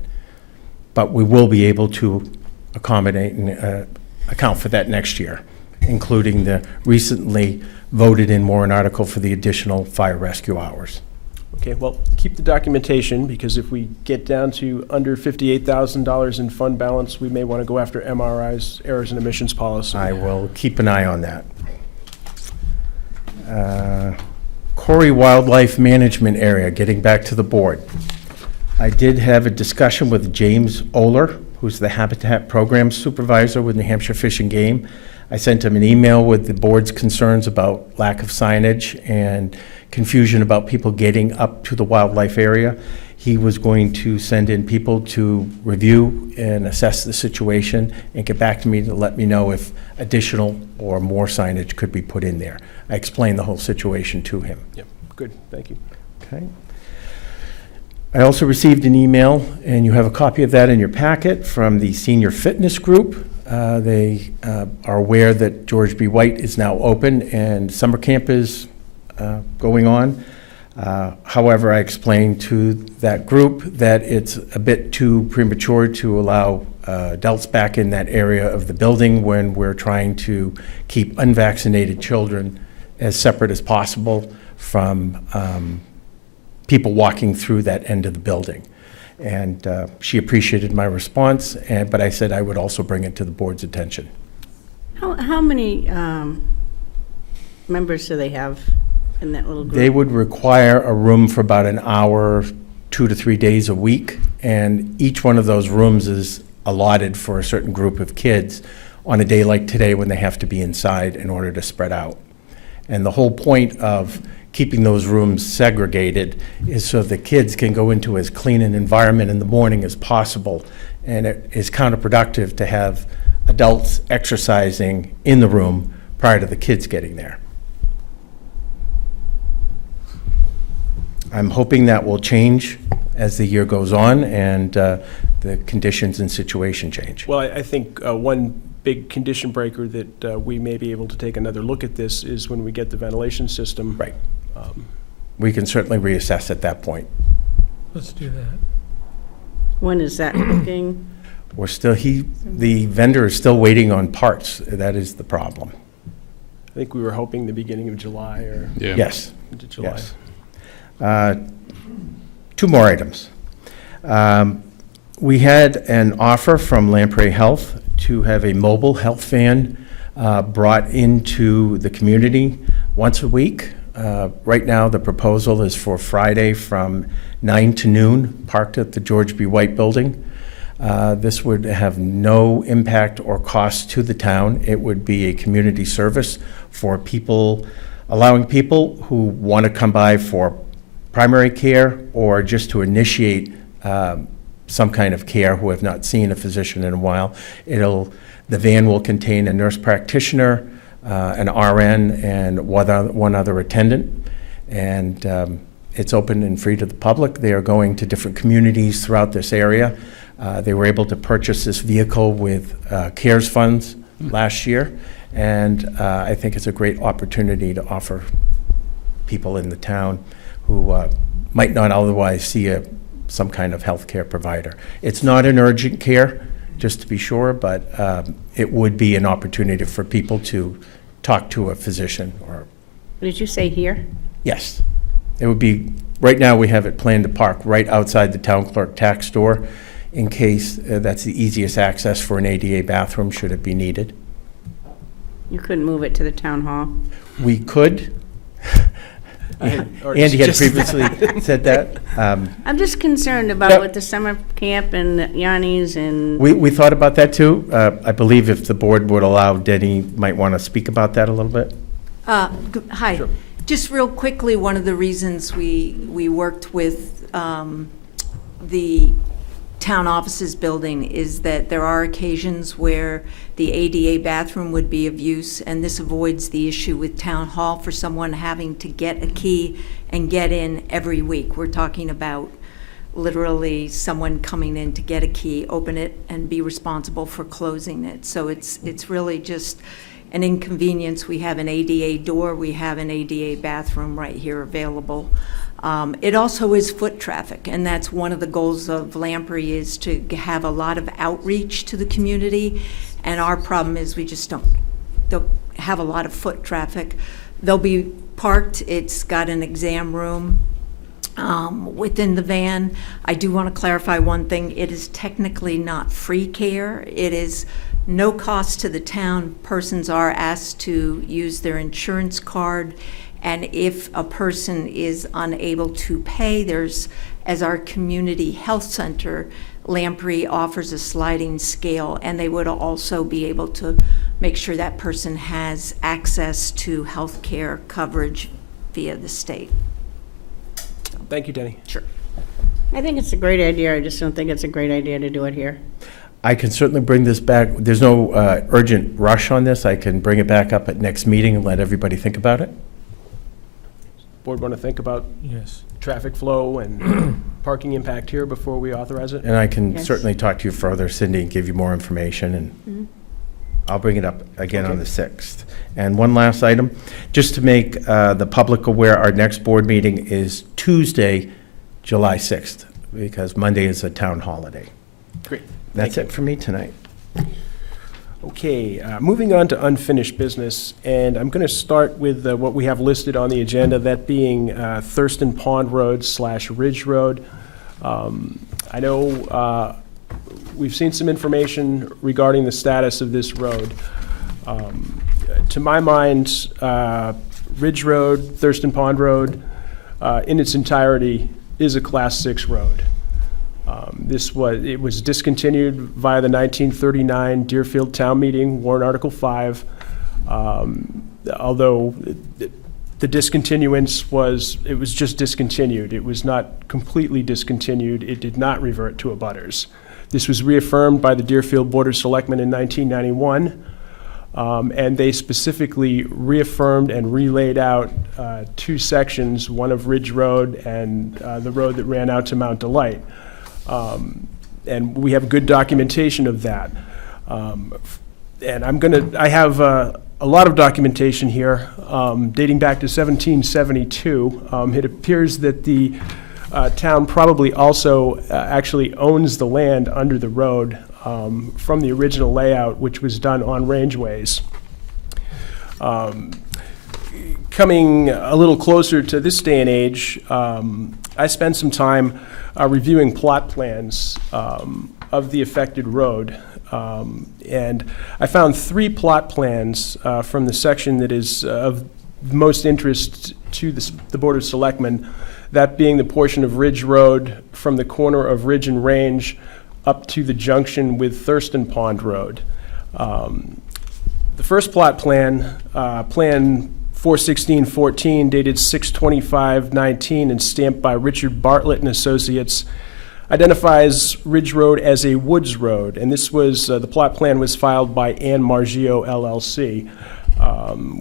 but we will be able to accommodate and account for that next year, including the recently voted in warrant article for the additional fire rescue hours. Okay, well, keep the documentation, because if we get down to under $58,000 in fund balance, we may want to go after MRI's errors and omissions policy. I will keep an eye on that. Corey Wildlife Management Area, getting back to the board. I did have a discussion with James Oler, who's the Habitat Program Supervisor with New Hampshire Fish and Game. I sent him an email with the board's concerns about lack of signage and confusion about people getting up to the wildlife area. He was going to send in people to review and assess the situation and get back to me to let me know if additional or more signage could be put in there. I explained the whole situation to him. Yep, good, thank you. Okay. I also received an email, and you have a copy of that in your packet, from the Senior Fitness Group. They are aware that George B. White is now open and summer camp is going on. However, I explained to that group that it's a bit too premature to allow adults back in that area of the building when we're trying to keep unvaccinated children as separate as possible from people walking through that end of the building. And she appreciated my response, but I said I would also bring it to the board's attention. How many members do they have in that little group? They would require a room for about an hour, 2 to 3 days a week, and each one of those rooms is allotted for a certain group of kids on a day like today when they have to be inside in order to spread out. And the whole point of keeping those rooms segregated is so the kids can go into as clean an environment in the morning as possible. And it is counterproductive to have adults exercising in the room prior to the kids getting there. I'm hoping that will change as the year goes on and the conditions and situation change. Well, I think one big condition breaker that we may be able to take another look at this is when we get the ventilation system. Right. We can certainly reassess at that point. Let's do that. When is that looking? We're still, the vendor is still waiting on parts. That is the problem. I think we were hoping the beginning of July or Yeah. Yes, into July. yes. 2 more items. We had an offer from Lamprey Health to have a mobile health van brought into the community once a week. Right now, the proposal is for Friday from 9 to noon, parked at the George B. White Building. This would have no impact or cost to the town. It would be a community service for people, allowing people who want to come by for primary care or just to initiate some kind of care who have not seen a physician in a while. The van will contain a nurse practitioner, an RN, and one other attendant. And it's open and free to the public. They are going to different communities throughout this area. They were able to purchase this vehicle with CARES funds last year. And I think it's a great opportunity to offer people in the town who might not otherwise see some kind of health care provider. It's not an urgent care, just to be sure, but it would be an opportunity for people to talk to a physician. Or Did you say here? yes, it would be, right now we have it planned to park right outside the town clerk tax store in case that's the easiest access for an ADA bathroom should it be needed. You couldn't move it to the town hall? We could. already Andy had suggested previously said that. I'm just concerned about Yep. with the summer camp and Yanni's and, We thought about that too. I believe if the board would allow, Denny might want to speak about that a little bit. Hi. Sure. Just real quickly, one of the reasons we worked with the town offices building is that there are occasions where the ADA bathroom would be of use, and this avoids the issue with town hall for someone having to get a key and get in every week. We're talking about literally someone coming in to get a key, open it, and be responsible for closing it. So it's really just an inconvenience. We have an ADA door, we have an ADA bathroom right here available. It also is foot traffic, and that's one of the goals of Lamprey, is to have a lot of outreach to the community. And our problem is we just don't have a lot of foot traffic. They'll be parked. It's got an exam room within the van. I do want to clarify one thing. It is technically not free care. It is no cost to the town. Persons are asked to use their insurance card, and if a person is unable to pay, as our community health center, Lamprey offers a sliding scale, and they would also be able to make sure that person has access to health care coverage via the state. Thank you, Denny. Sure. I think it's a great idea. I just don't think it's a great idea to do it here. I can certainly bring this back. There's no urgent rush on this. I can bring it back up at next meeting and let everybody think about it. Board want to think about Yes. traffic flow and parking impact here before we authorize it? And I can Yes. certainly talk to you further, Cindy, and give you more information, and I'll bring it up again on the 6th. And one last item, just to make the public aware, our next board meeting is Tuesday, July 6th, because Monday is a town holiday. Great. That's it for me tonight. Okay, moving on to unfinished business, and I'm going to start with what we have listed on the agenda, that being Thurston Pond Road / Ridge Road. I know we've seen some information regarding the status of this road. To my mind, Ridge Road, Thurston Pond Road, in its entirety, is a Class 6 road. It was discontinued via the 1939 Deerfield Town Meeting, warrant Article 5. Although the discontinuance was just discontinued. It was not completely discontinued. It did not revert to abutters. This was reaffirmed by the Deerfield Board of Selectmen in 1991, and they specifically reaffirmed and relayed out two sections, one of Ridge Road and the road that ran out to Mount Delight. And we have good documentation of that. And I have a lot of documentation here dating back to 1772. It appears that the town probably also actually owns the land under the road from the original layout, which was done on rangeways. Coming a little closer to this day and age, I spent some time reviewing plot plans of the affected road. And I found 3 plot plans from the section that is of most interest to the Board of Selectmen, that being the portion of Ridge Road from the corner of Ridge and Range up to the junction with Thurston Pond Road. The first plot plan, Plan 41614, dated 6/25/19 and stamped by Richard Bartlett and Associates, identifies Ridge Road as a woods road, and this was, the plot plan was filed by Ann Margio LLC,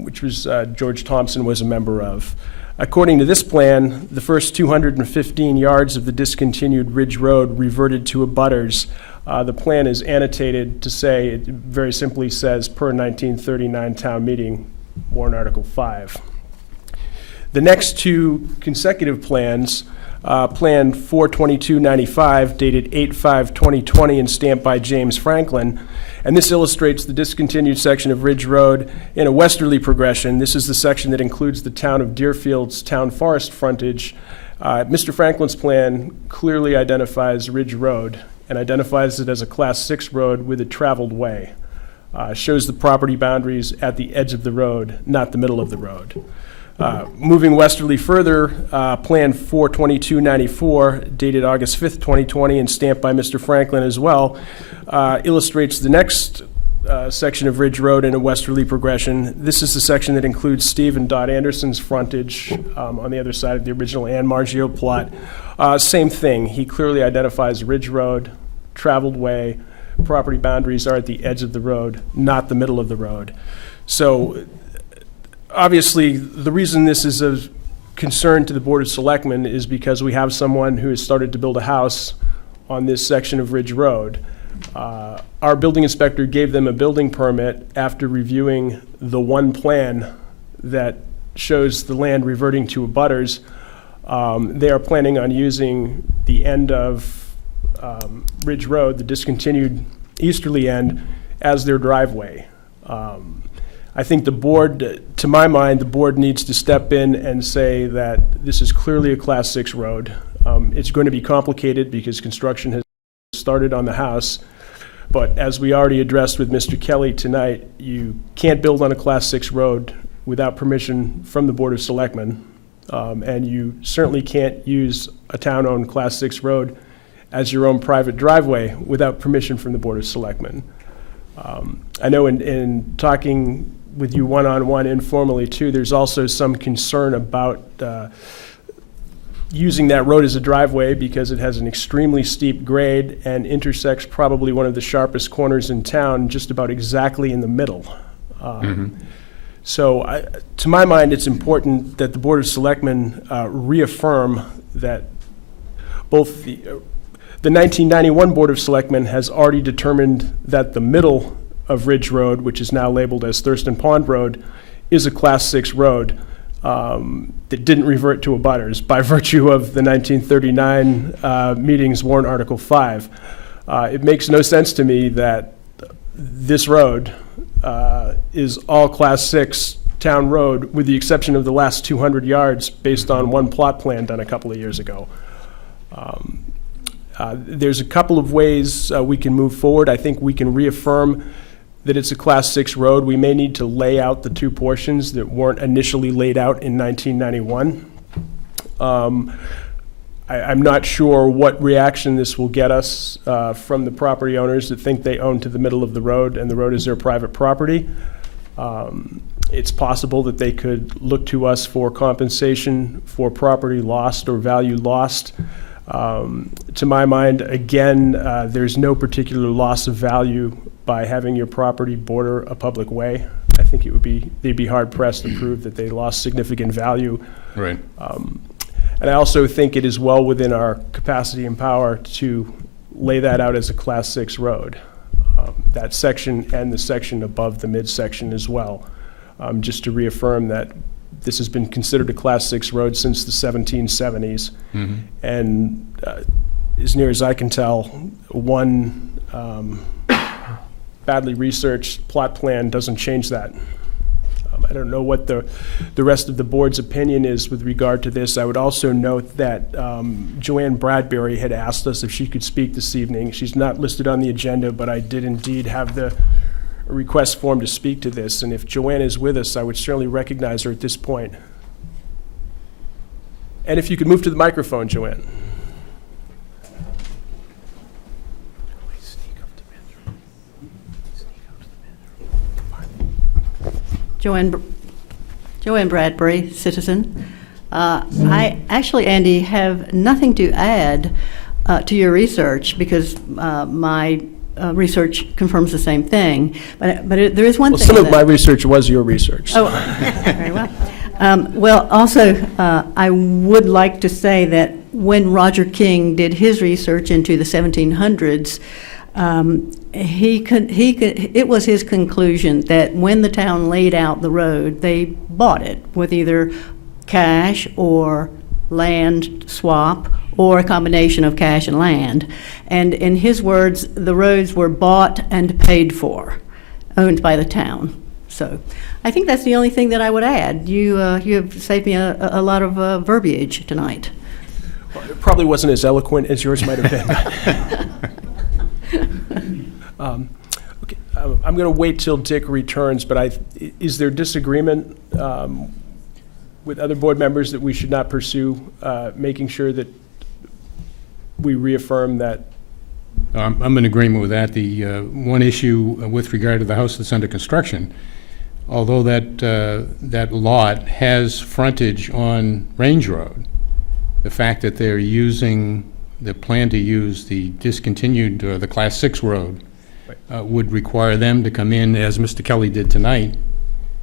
which was, George Thompson was a member of. According to this plan, the first 215 yards of the discontinued Ridge Road reverted to abutters. The plan is annotated to say, it very simply says, per 1939 town meeting, warrant Article 5. The next 2 consecutive plans, Plan 42295, dated 8/5/2020 and stamped by James Franklin, and this illustrates the discontinued section of Ridge Road in a westerly progression. This is the section that includes the town of Deerfield's town forest frontage. Mr. Franklin's plan clearly identifies Ridge Road and identifies it as a Class 6 road with a traveled way. Shows the property boundaries at the edge of the road, not the middle of the road. Moving westerly further, Plan 42294, dated August 5th, 2020, and stamped by Mr. Franklin as well, illustrates the next section of Ridge Road in a westerly progression. This is the section that includes Steve and Dot Anderson's frontage on the other side of the original Ann Margio plot. Same thing. He clearly identifies Ridge Road, traveled way. Property boundaries are at the edge of the road, not the middle of the road. So obviously, the reason this is of concern to the Board of Selectmen is because we have someone who has started to build a house on this section of Ridge Road. Our building inspector gave them a building permit after reviewing the one plan that shows the land reverting to abutters. They are planning on using the end of Ridge Road, the discontinued easterly end, as their driveway. I think the board, to my mind, the board needs to step in and say that this is clearly a Class 6 road. It's going to be complicated because construction has started on the house, but as we already addressed with Mr. Kelly tonight, you can't build on a Class 6 road without permission from the Board of Selectmen, and you certainly can't use a town-owned Class 6 road as your own private driveway without permission from the Board of Selectmen. I know in talking with you one-on-one informally too, there's also some concern about using that road as a driveway because it has an extremely steep grade and intersects probably one of the sharpest corners in town, just about exactly in the middle. So to my mind, it's important that the Board of Selectmen reaffirm that both the 1991 Board of Selectmen has already determined that the middle of Ridge Road, which is now labeled as Thurston Pond Road, is a Class 6 road that didn't revert to abutters by virtue of the 1939 meetings warrant Article 5. It makes no sense to me that this road is all Class 6 town road, with the exception of the last 200 yards based on one plot plan done a couple of years ago. There's a couple of ways we can move forward. I think we can reaffirm that it's a Class 6 road. We may need to lay out the two portions that weren't initially laid out in 1991. I'm not sure what reaction this will get us from the property owners that think they own to the middle of the road and the road is their private property. It's possible that they could look to us for compensation for property lost or value lost. To my mind, again, there's no particular loss of value by having your property border a public way. I think they'd be hard pressed to prove that they lost significant value. Right. And I also think it is well within our capacity and power to lay that out as a Class 6 road. That section and the section above the midsection as well, just to reaffirm that this has been considered a Class 6 road since the 1770s. And as near as I can tell, one badly researched plot plan doesn't change that. I don't know what the rest of the board's opinion is with regard to this. I would also note that Joanne Bradbury had asked us if she could speak this evening. She's not listed on the agenda, but I did indeed have the request form to speak to this. And if Joanne is with us, I would certainly recognize her at this point. And if you could move to the microphone, Joanne. Joanne Bradbury, citizen. I actually, Andy, have nothing to add to your research because my research confirms the same thing. But there is one Well, thing. some of my research was your research. Oh, very well. Well, also, I would like to say that when Roger King did his research into the 1700s, it was his conclusion that when the town laid out the road, they bought it with either cash or land swap or a combination of cash and land. And in his words, the roads were bought and paid for, owned by the town. So I think that's the only thing that I would add. You have saved me a lot of verbiage tonight. Well, it probably wasn't as eloquent as yours might have been. Okay, I'm going to wait till Dick returns, but is there disagreement with other board members that we should not pursue making sure that we reaffirm that? I'm in agreement with that. The one issue with regard to the house that's under construction, although that lot has frontage on Range Road, the fact that they plan to use the discontinued, the Class 6 road, would require them to come in, as Mr. Kelly did tonight,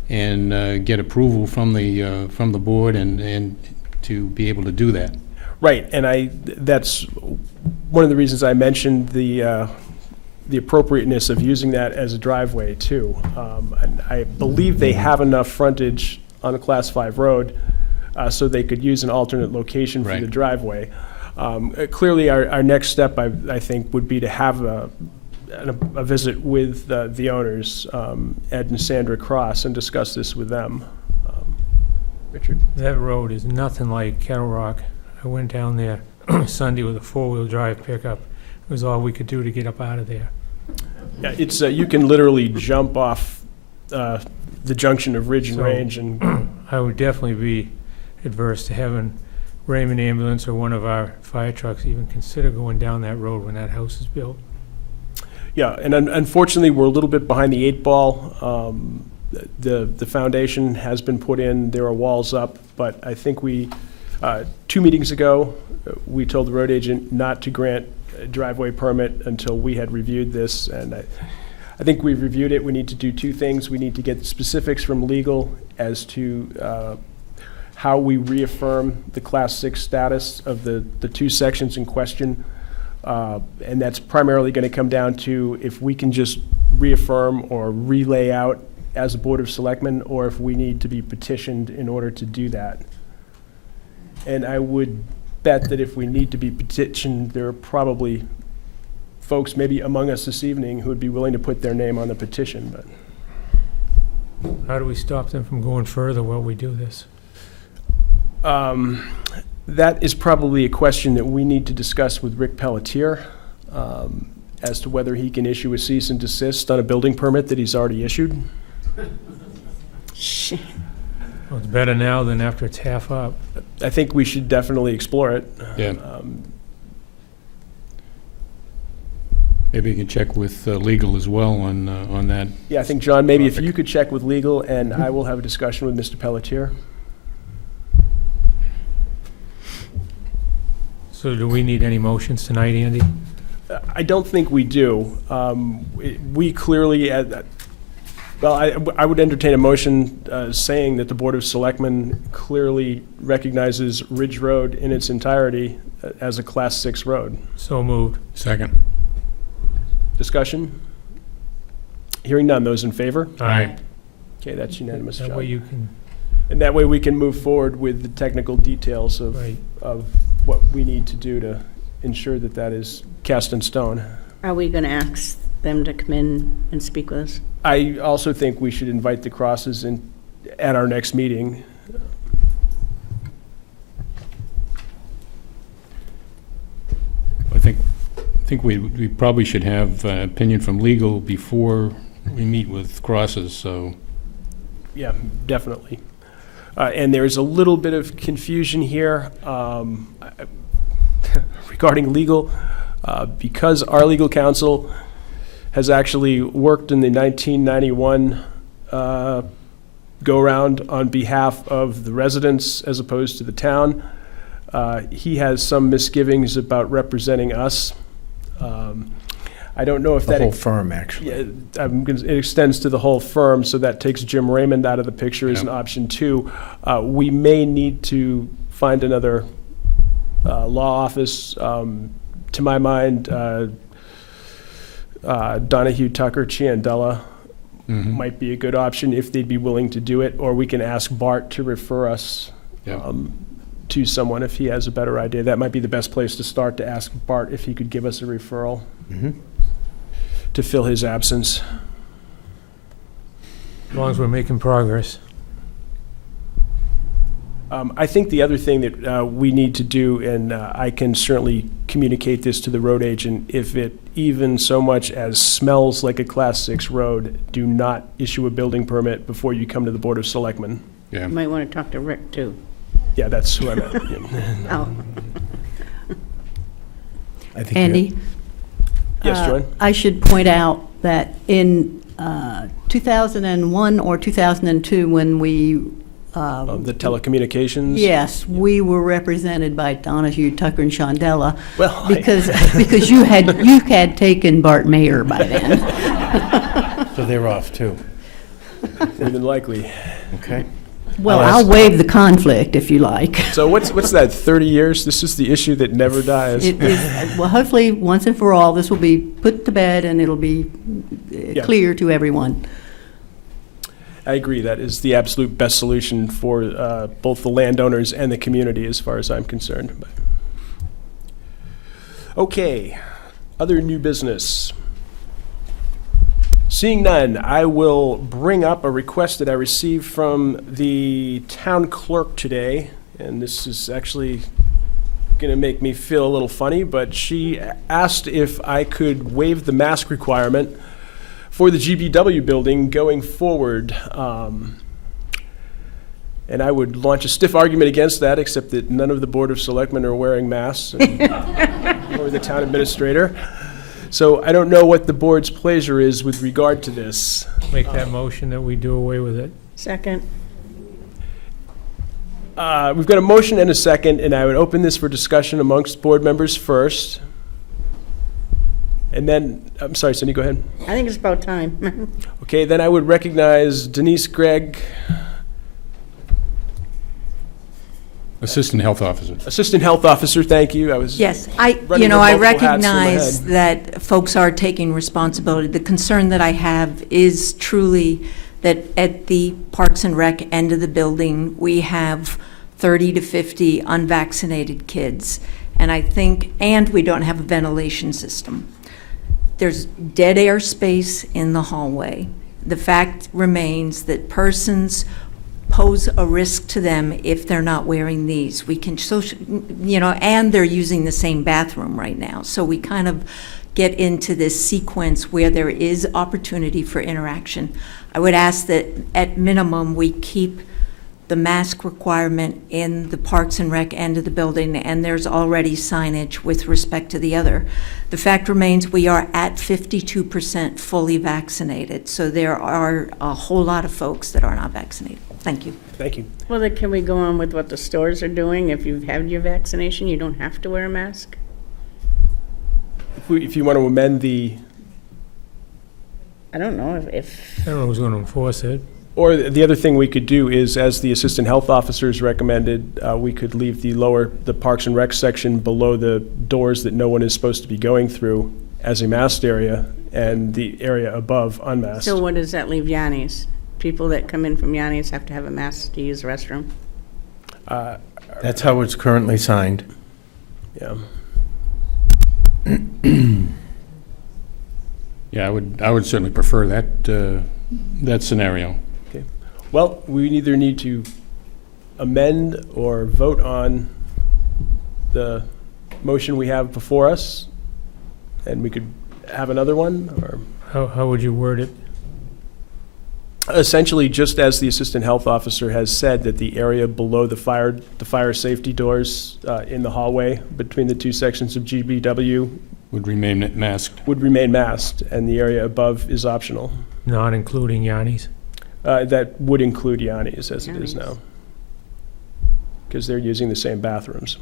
and get approval from the board and to be able to do that. Right, and that's one of the reasons I mentioned the appropriateness of using that as a driveway too. And I believe they have enough frontage on a Class 5 road so they could use an alternate location for the Right. driveway. Clearly, our next step, I think, would be to have a visit with the owners, Ed and Sandra Cross, and discuss this with them. Richard? That road is nothing like Kettle Rock. I went down there Sunday with a four-wheel drive pickup. It was all we could do to get up out of there. Yeah, it's, you can literally jump off the junction of Ridge and So- Range and, I would definitely be adverse to having Raymond Ambulance or one of our fire trucks even consider going down that road when that house is built. yeah, and unfortunately, we're a little bit behind the eight ball. The foundation has been put in, there are walls up, but I think we, 2 meetings ago, we told the road agent not to grant a driveway permit until we had reviewed this, and I think we've reviewed it. We need to do two things. We need to get specifics from legal as to how we reaffirm the Class 6 status of the two sections in question. And that's primarily going to come down to if we can just reaffirm or relay out as a Board of Selectmen, or if we need to be petitioned in order to do that. And I would bet that if we need to be petitioned, there are probably folks maybe among us this evening who would be willing to put their name on the petition, but How do we stop them from going further while we do this? that is probably a question that we need to discuss with Rick Pelletier, as to whether he can issue a cease and desist on a building permit that he's already issued. Well, it's better now than after it's half up. I think we should definitely explore it. Yeah. Maybe you can check with legal as well on that. Yeah, I think, John, maybe if you could check with legal, and I will have a discussion with Mr. Pelletier. So do we need any motions tonight, Andy? I don't think we do. We clearly, well, I would entertain a motion saying that the Board of Selectmen clearly recognizes Ridge Road in its entirety as a Class 6 road. So moved. Second. Discussion? Hearing none. Those in favor? Aye. Okay, that's unanimous, That way John. you can, And that way we can move forward with the technical details right. of what we need to do to ensure that that is cast in stone. Are we going to ask them to come in and speak with us? I also think we should invite the Crosses in at our next meeting. I think we probably should have opinion from legal before we meet with Crosses, so. Yeah, definitely. And there's a little bit of confusion here regarding legal, because our legal counsel has actually worked in the 1991 go-around on behalf of the residents as opposed to the town. He has some misgivings about representing us. I don't know if The that whole firm, actually. yeah, it extends to the whole firm, so that takes Jim Raymond out of the picture as an Yeah. option two. We may need to find another law office. To my mind, Donahue, Tucker, Chiandella might be a good option if they'd be willing to do it, or we can ask Bart to refer us Yeah. to someone if he has a better idea. That might be the best place to start, to ask Bart if he could give us a referral to fill his absence. As long as we're making progress. I think the other thing that we need to do, and I can certainly communicate this to the road agent, if it even so much as smells like a Class 6 road, do not issue a building permit before you come to the Board of Selectmen. Yeah. You might want to talk to Rick, too. Yeah, that's who I meant. Oh, I think Andy? Yes, Joanne? I should point out that in 2001 or 2002, when we, The telecommunications? yes, we were represented by Donahue, Tucker, and Shondella, Well, because you had taken Bart Mayer by then. So they're off, too. more than likely. Okay. Well, I'll waive the conflict if you like. So what's that, 30 years? This is the issue that never dies. It is, well, hopefully, once and for all, this will be put to bed and it'll be clear to everyone. I agree, that is the absolute best solution for both the landowners and the community, as far as I'm concerned. Okay, other new business. Seeing none, I will bring up a request that I received from the town clerk today, and this is actually going to make me feel a little funny, but she asked if I could waive the mask requirement for the GBW building going forward. And I would launch a stiff argument against that, except that none of the Board of Selectmen are wearing masks, or the town administrator. So I don't know what the board's pleasure is with regard to this. Make that motion that we do away with it. Second. We've got a motion and a second, and I would open this for discussion amongst board members first. And then, I'm sorry, Cindy, go ahead. I think it's about time. Okay, then I would recognize Denise Gregg, Assistant Health Officer. Assistant Health Officer, thank you. I was Yes, running with I multiple hats in my recognize head. that folks are taking responsibility. The concern that I have is truly that at the Parks and Rec end of the building, we have 30 to 50 unvaccinated kids. And and we don't have a ventilation system. There's dead air space in the hallway. The fact remains that persons pose a risk to them if they're not wearing these. We can and they're using the same bathroom right now. So we kind of get into this sequence where there is opportunity for interaction. I would ask that at minimum we keep the mask requirement in the Parks and Rec end of the building, and there's already signage with respect to the other. The fact remains we are at 52% fully vaccinated, so there are a whole lot of folks that are not vaccinated. Thank you. Thank you. Well, then can we go on with what the stores are doing? If you've had your vaccination, you don't have to wear a mask? If you want to amend the, I don't know if I don't know who's going to enforce it. or the other thing we could do is, as the Assistant Health Officers recommended, we could leave the Parks and Rec section below the doors that no one is supposed to be going through as a masked area, and the area above unmasked. So what does that leave Yanni's? People that come in from Yanni's have to have a mask to use the restroom? That's how it's currently signed. Yeah. Yeah, I would certainly prefer that scenario. Well, we either need to amend or vote on the motion we have before us, and we could have another one, or How would you word it? essentially, just as the Assistant Health Officer has said, that the area below the fire safety doors in the hallway between the two sections of GBW Would remain masked. would remain masked, and the area above is optional. Not including Yanni's? That would include Yanni's, as it is Yanni's. now, because they're using the same bathrooms.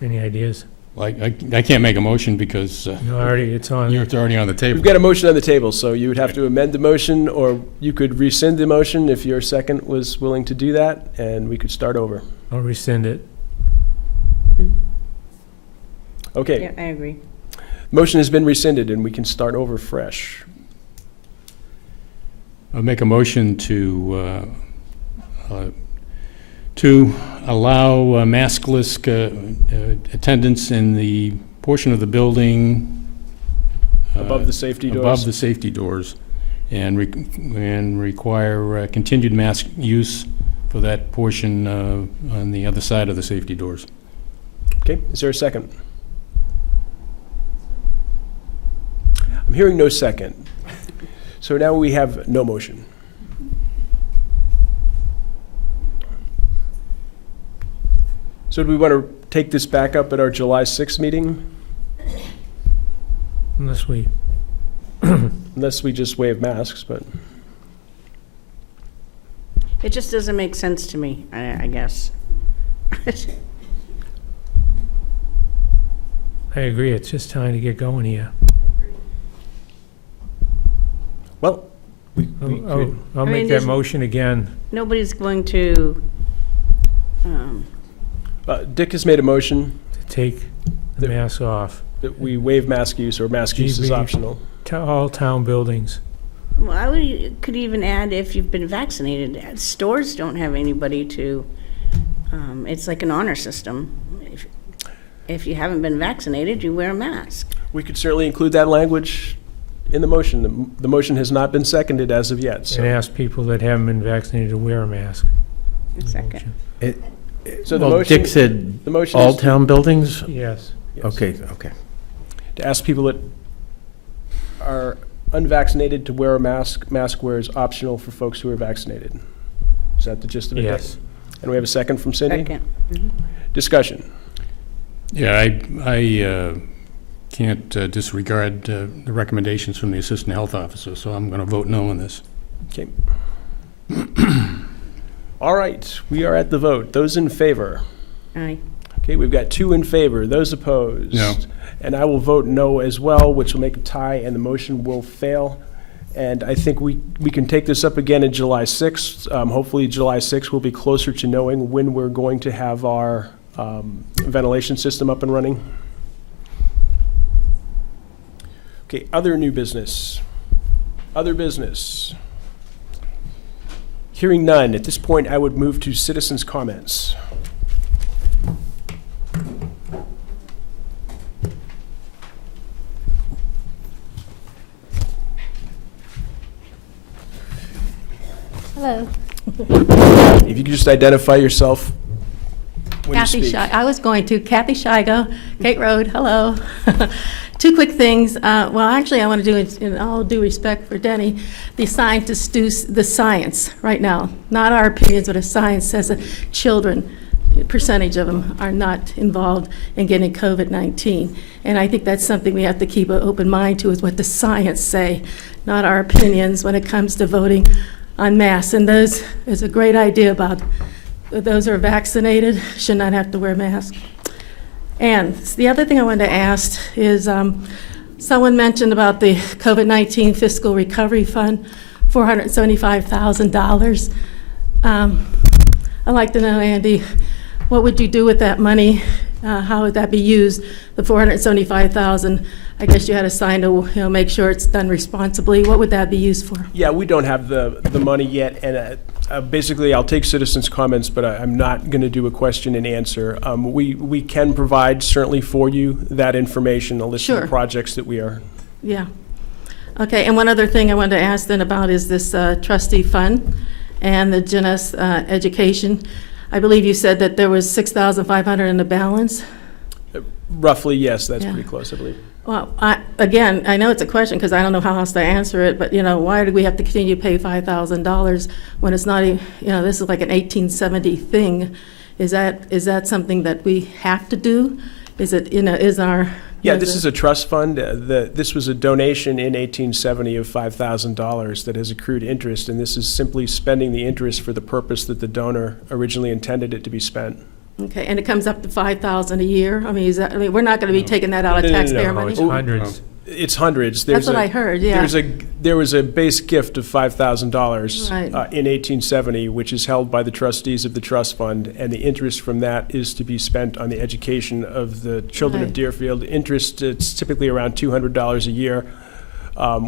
Any ideas? Like, I can't make a motion because No, it's on. it's already on the table. We've got a motion on the table, so you would have to amend the motion, or you could rescind the motion if your second was willing to do that, and we could start over. I'll rescind it. Okay, Yeah, I agree. motion has been rescinded, and we can start over fresh. I'll make a motion to allow maskless attendance in the portion of the building Above the safety doors? above the safety doors, and require continued mask use for that portion on the other side of the safety doors. Okay, is there a second? I'm hearing no second. So now we have no motion. So do we want to take this back up at our July 6th meeting? Unless we, Unless we just waive masks, but, It just doesn't make sense to me, I guess. I agree, it's just time to get going here. well, we I'll mean, make that there's- motion again. Nobody's going to, Dick has made a motion. take the The- mask off That we waive mask use, or mask use is GB. optional. to all town buildings. Well, I could even add if you've been vaccinated. Stores don't have anybody to, it's like an honor system. If you haven't been vaccinated, you wear a mask. We could certainly include that language in the motion. The motion has not been seconded as of yet, And so. ask people that haven't been vaccinated to wear a mask. A second. So the Well, motion- Dick said The motion all is town buildings? Yes. yes, Okay, okay. to ask people that are unvaccinated to wear a mask. Mask wear is optional for folks who are vaccinated. Is that the gist of it? Dick? Yes. And we have a second from Cindy? Second. Discussion. Yeah, I can't disregard the recommendations from the Assistant Health Officer, so I'm going to vote no on this. Okay. All right, we are at the vote. Those in favor? Aye. Okay, we've got 2 in favor. Those opposed? No. And I will vote no as well, which will make a tie, and the motion will fail. And I think we can take this up again in July 6th. Hopefully, July 6th will be closer to knowing when we're going to have our ventilation system up and running. Okay, other new business. Other business. Hearing none, at this point, I would move to citizens' comments. Hello. If you could just identify yourself when you Kathy speak. I was going to. Kathy Shigo, Kate Road, hello. 2 quick things. Well, actually, I want to do it in all due respect for Denny. The scientists do the science right now, not our opinions, but a science says that children, a percentage of them, are not involved in getting COVID-19. And I think that's something we have to keep an open mind to, is what the science say, not our opinions when it comes to voting on masks. And those is a great idea about those who are vaccinated should not have to wear masks. And the other thing I wanted to ask is, someone mentioned about the COVID-19 Fiscal Recovery Fund, $475,000. I'd like to know, Andy, what would you do with that money? How would that be used? The $475,000, I guess you had a sign to, make sure it's done responsibly. What would that be used for? Yeah, we don't have the money yet, and basically, I'll take citizens' comments, but I'm not going to do a question and answer. We can provide certainly for you that information, a list of Sure. the projects that we are. Yeah. Okay, and one other thing I wanted to ask then about is this trustee fund and the Janus education. I believe you said that there was $6,500 in the balance. Roughly, yes, that's Yeah. pretty close, I believe. Well, again, I know it's a question because I don't know how else to answer it, but, why do we have to continue to pay $5,000 when it's not, this is like an 1870 thing? Is that something that we have to do? Is it, is our... Yeah, this is a trust fund. This was a donation in 1870 of $5,000 that has accrued interest, and this is simply spending the interest for the purpose that the donor originally intended it to be spent. Okay, and it comes up to $5,000 a year? I mean, we're not going to be taking that out of No, no, no, taxpayer no. money? It's hundreds. It's hundreds. That's what I heard, yeah. There was a base gift of $5,000 Right. in 1870, which is held by the trustees of the trust fund, and the interest from that is to be spent on the education of the children of Right. Deerfield. Interest, it's typically around $200 a year.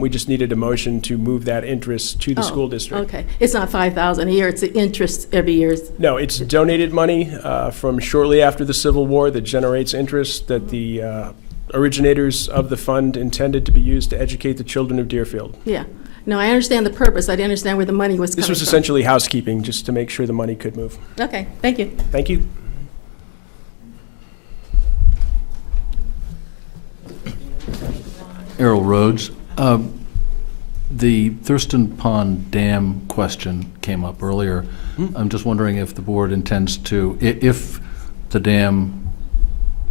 We just needed a motion to move that interest to the Oh, school district. Okay, it's not $5,000 a year, it's the interest every year. No, it's donated money from shortly after the Civil War that generates interest that the originators of the fund intended to be used to educate the children of Deerfield. Yeah. No, I understand the purpose, I didn't understand where the money was coming This from. was essentially housekeeping, just to make sure the money could move. Okay, thank you. Thank you. Errol Rhodes. The Thurston Pond Dam question came up earlier. I'm just wondering if the board intends to, if the dam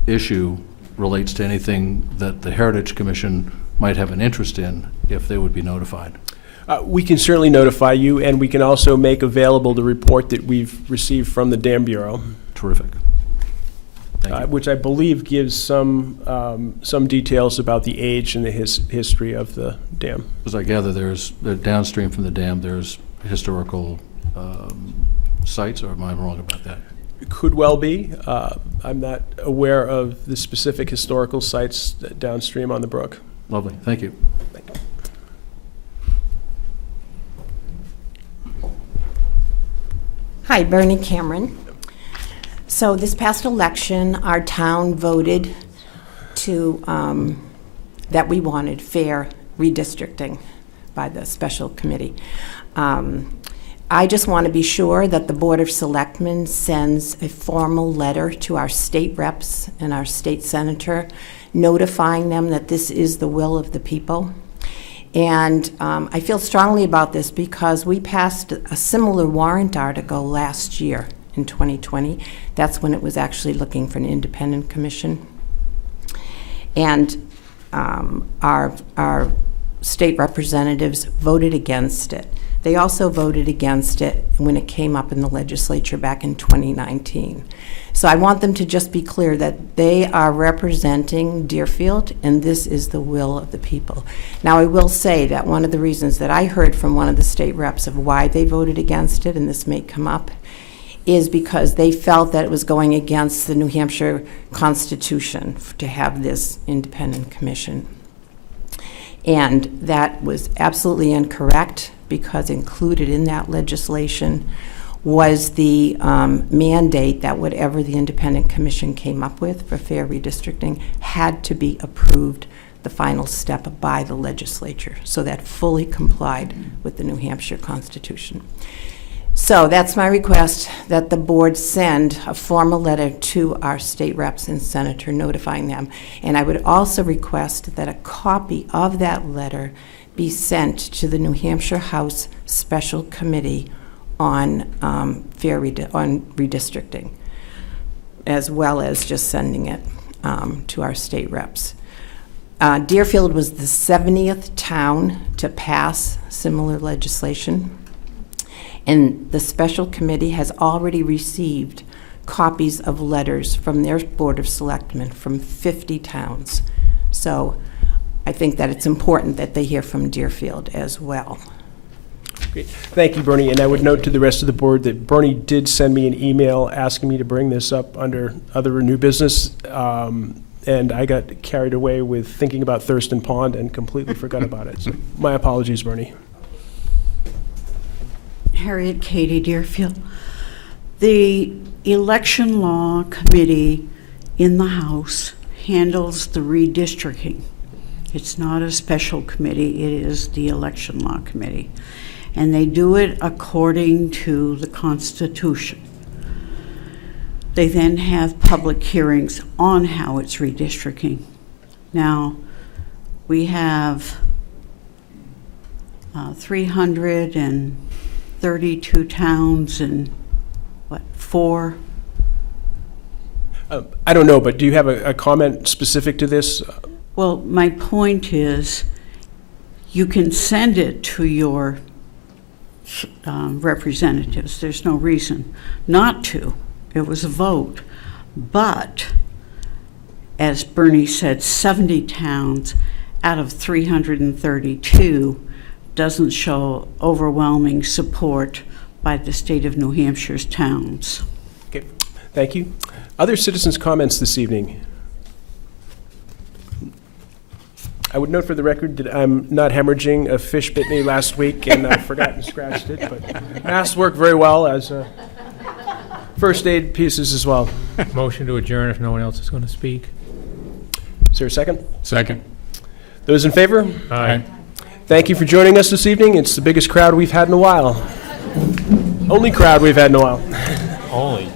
issue relates to anything that the Heritage Commission might have an interest in, if they would be notified. We can certainly notify you, and we can also make available the report that we've received from the Dam Bureau, Terrific. Thank you. which I believe gives some details about the age and the history of the dam. As I gather, there's downstream from the dam, there's historical sites, or am I wrong about that? could well be. I'm not aware of the specific historical sites downstream on the brook. Lovely, thank you. Hi, Bernie Cameron. So this past election, our town voted to, that we wanted fair redistricting by the special committee. I just want to be sure that the Board of Selectmen sends a formal letter to our state reps and our state senator notifying them that this is the will of the people. And I feel strongly about this because we passed a similar warrant article last year in 2020. That's when it was actually looking for an independent commission. And our state representatives voted against it. They also voted against it when it came up in the legislature back in 2019. So I want them to just be clear that they are representing Deerfield, and this is the will of the people. Now, I will say that one of the reasons that I heard from one of the state reps of why they voted against it, and this may come up, is because they felt that it was going against the New Hampshire Constitution to have this independent commission. And that was absolutely incorrect, because included in that legislation was the mandate that whatever the independent commission came up with for fair redistricting had to be approved, the final step, by the legislature. So that fully complied with the New Hampshire Constitution. So that's my request, that the board send a formal letter to our state reps and senator notifying them. And I would also request that a copy of that letter be sent to the New Hampshire House Special Committee on redistricting, as well as just sending it to our state reps. Deerfield was the 70th town to pass similar legislation, and the special committee has already received copies of letters from their Board of Selectmen from 50 towns. So I think that it's important that they hear from Deerfield as well. Great. Thank you, Bernie. And I would note to the rest of the board that Bernie did send me an email asking me to bring this up under other new business. And I got carried away with thinking about Thurston Pond and completely forgot about it. So my apologies, Bernie. Harriet Katie Deerfield. The Election Law Committee in the House handles the redistricting. It's not a special committee, it is the Election Law Committee. And they do it according to the Constitution. They then have public hearings on how it's redistricting. Now, we have 332 towns and, what, 4? I don't know, but do you have a comment specific to this? Well, my point is, you can send it to your representatives. There's no reason not to. It was a vote. But, as Bernie said, 70 towns out of 332 doesn't show overwhelming support by the state of New Hampshire's towns. Okay, thank you. Other citizens' comments this evening? I would note for the record that I'm not hemorrhaging. A fish bit me last week and I forgot and scratched it, but masks work very well as first aid pieces as well. Motion to adjourn if no one else is going to speak. Is there a second? Second. Those in favor? Aye. Thank you for joining us this evening. It's the biggest crowd we've had in a while. Only crowd we've had in a while. Only.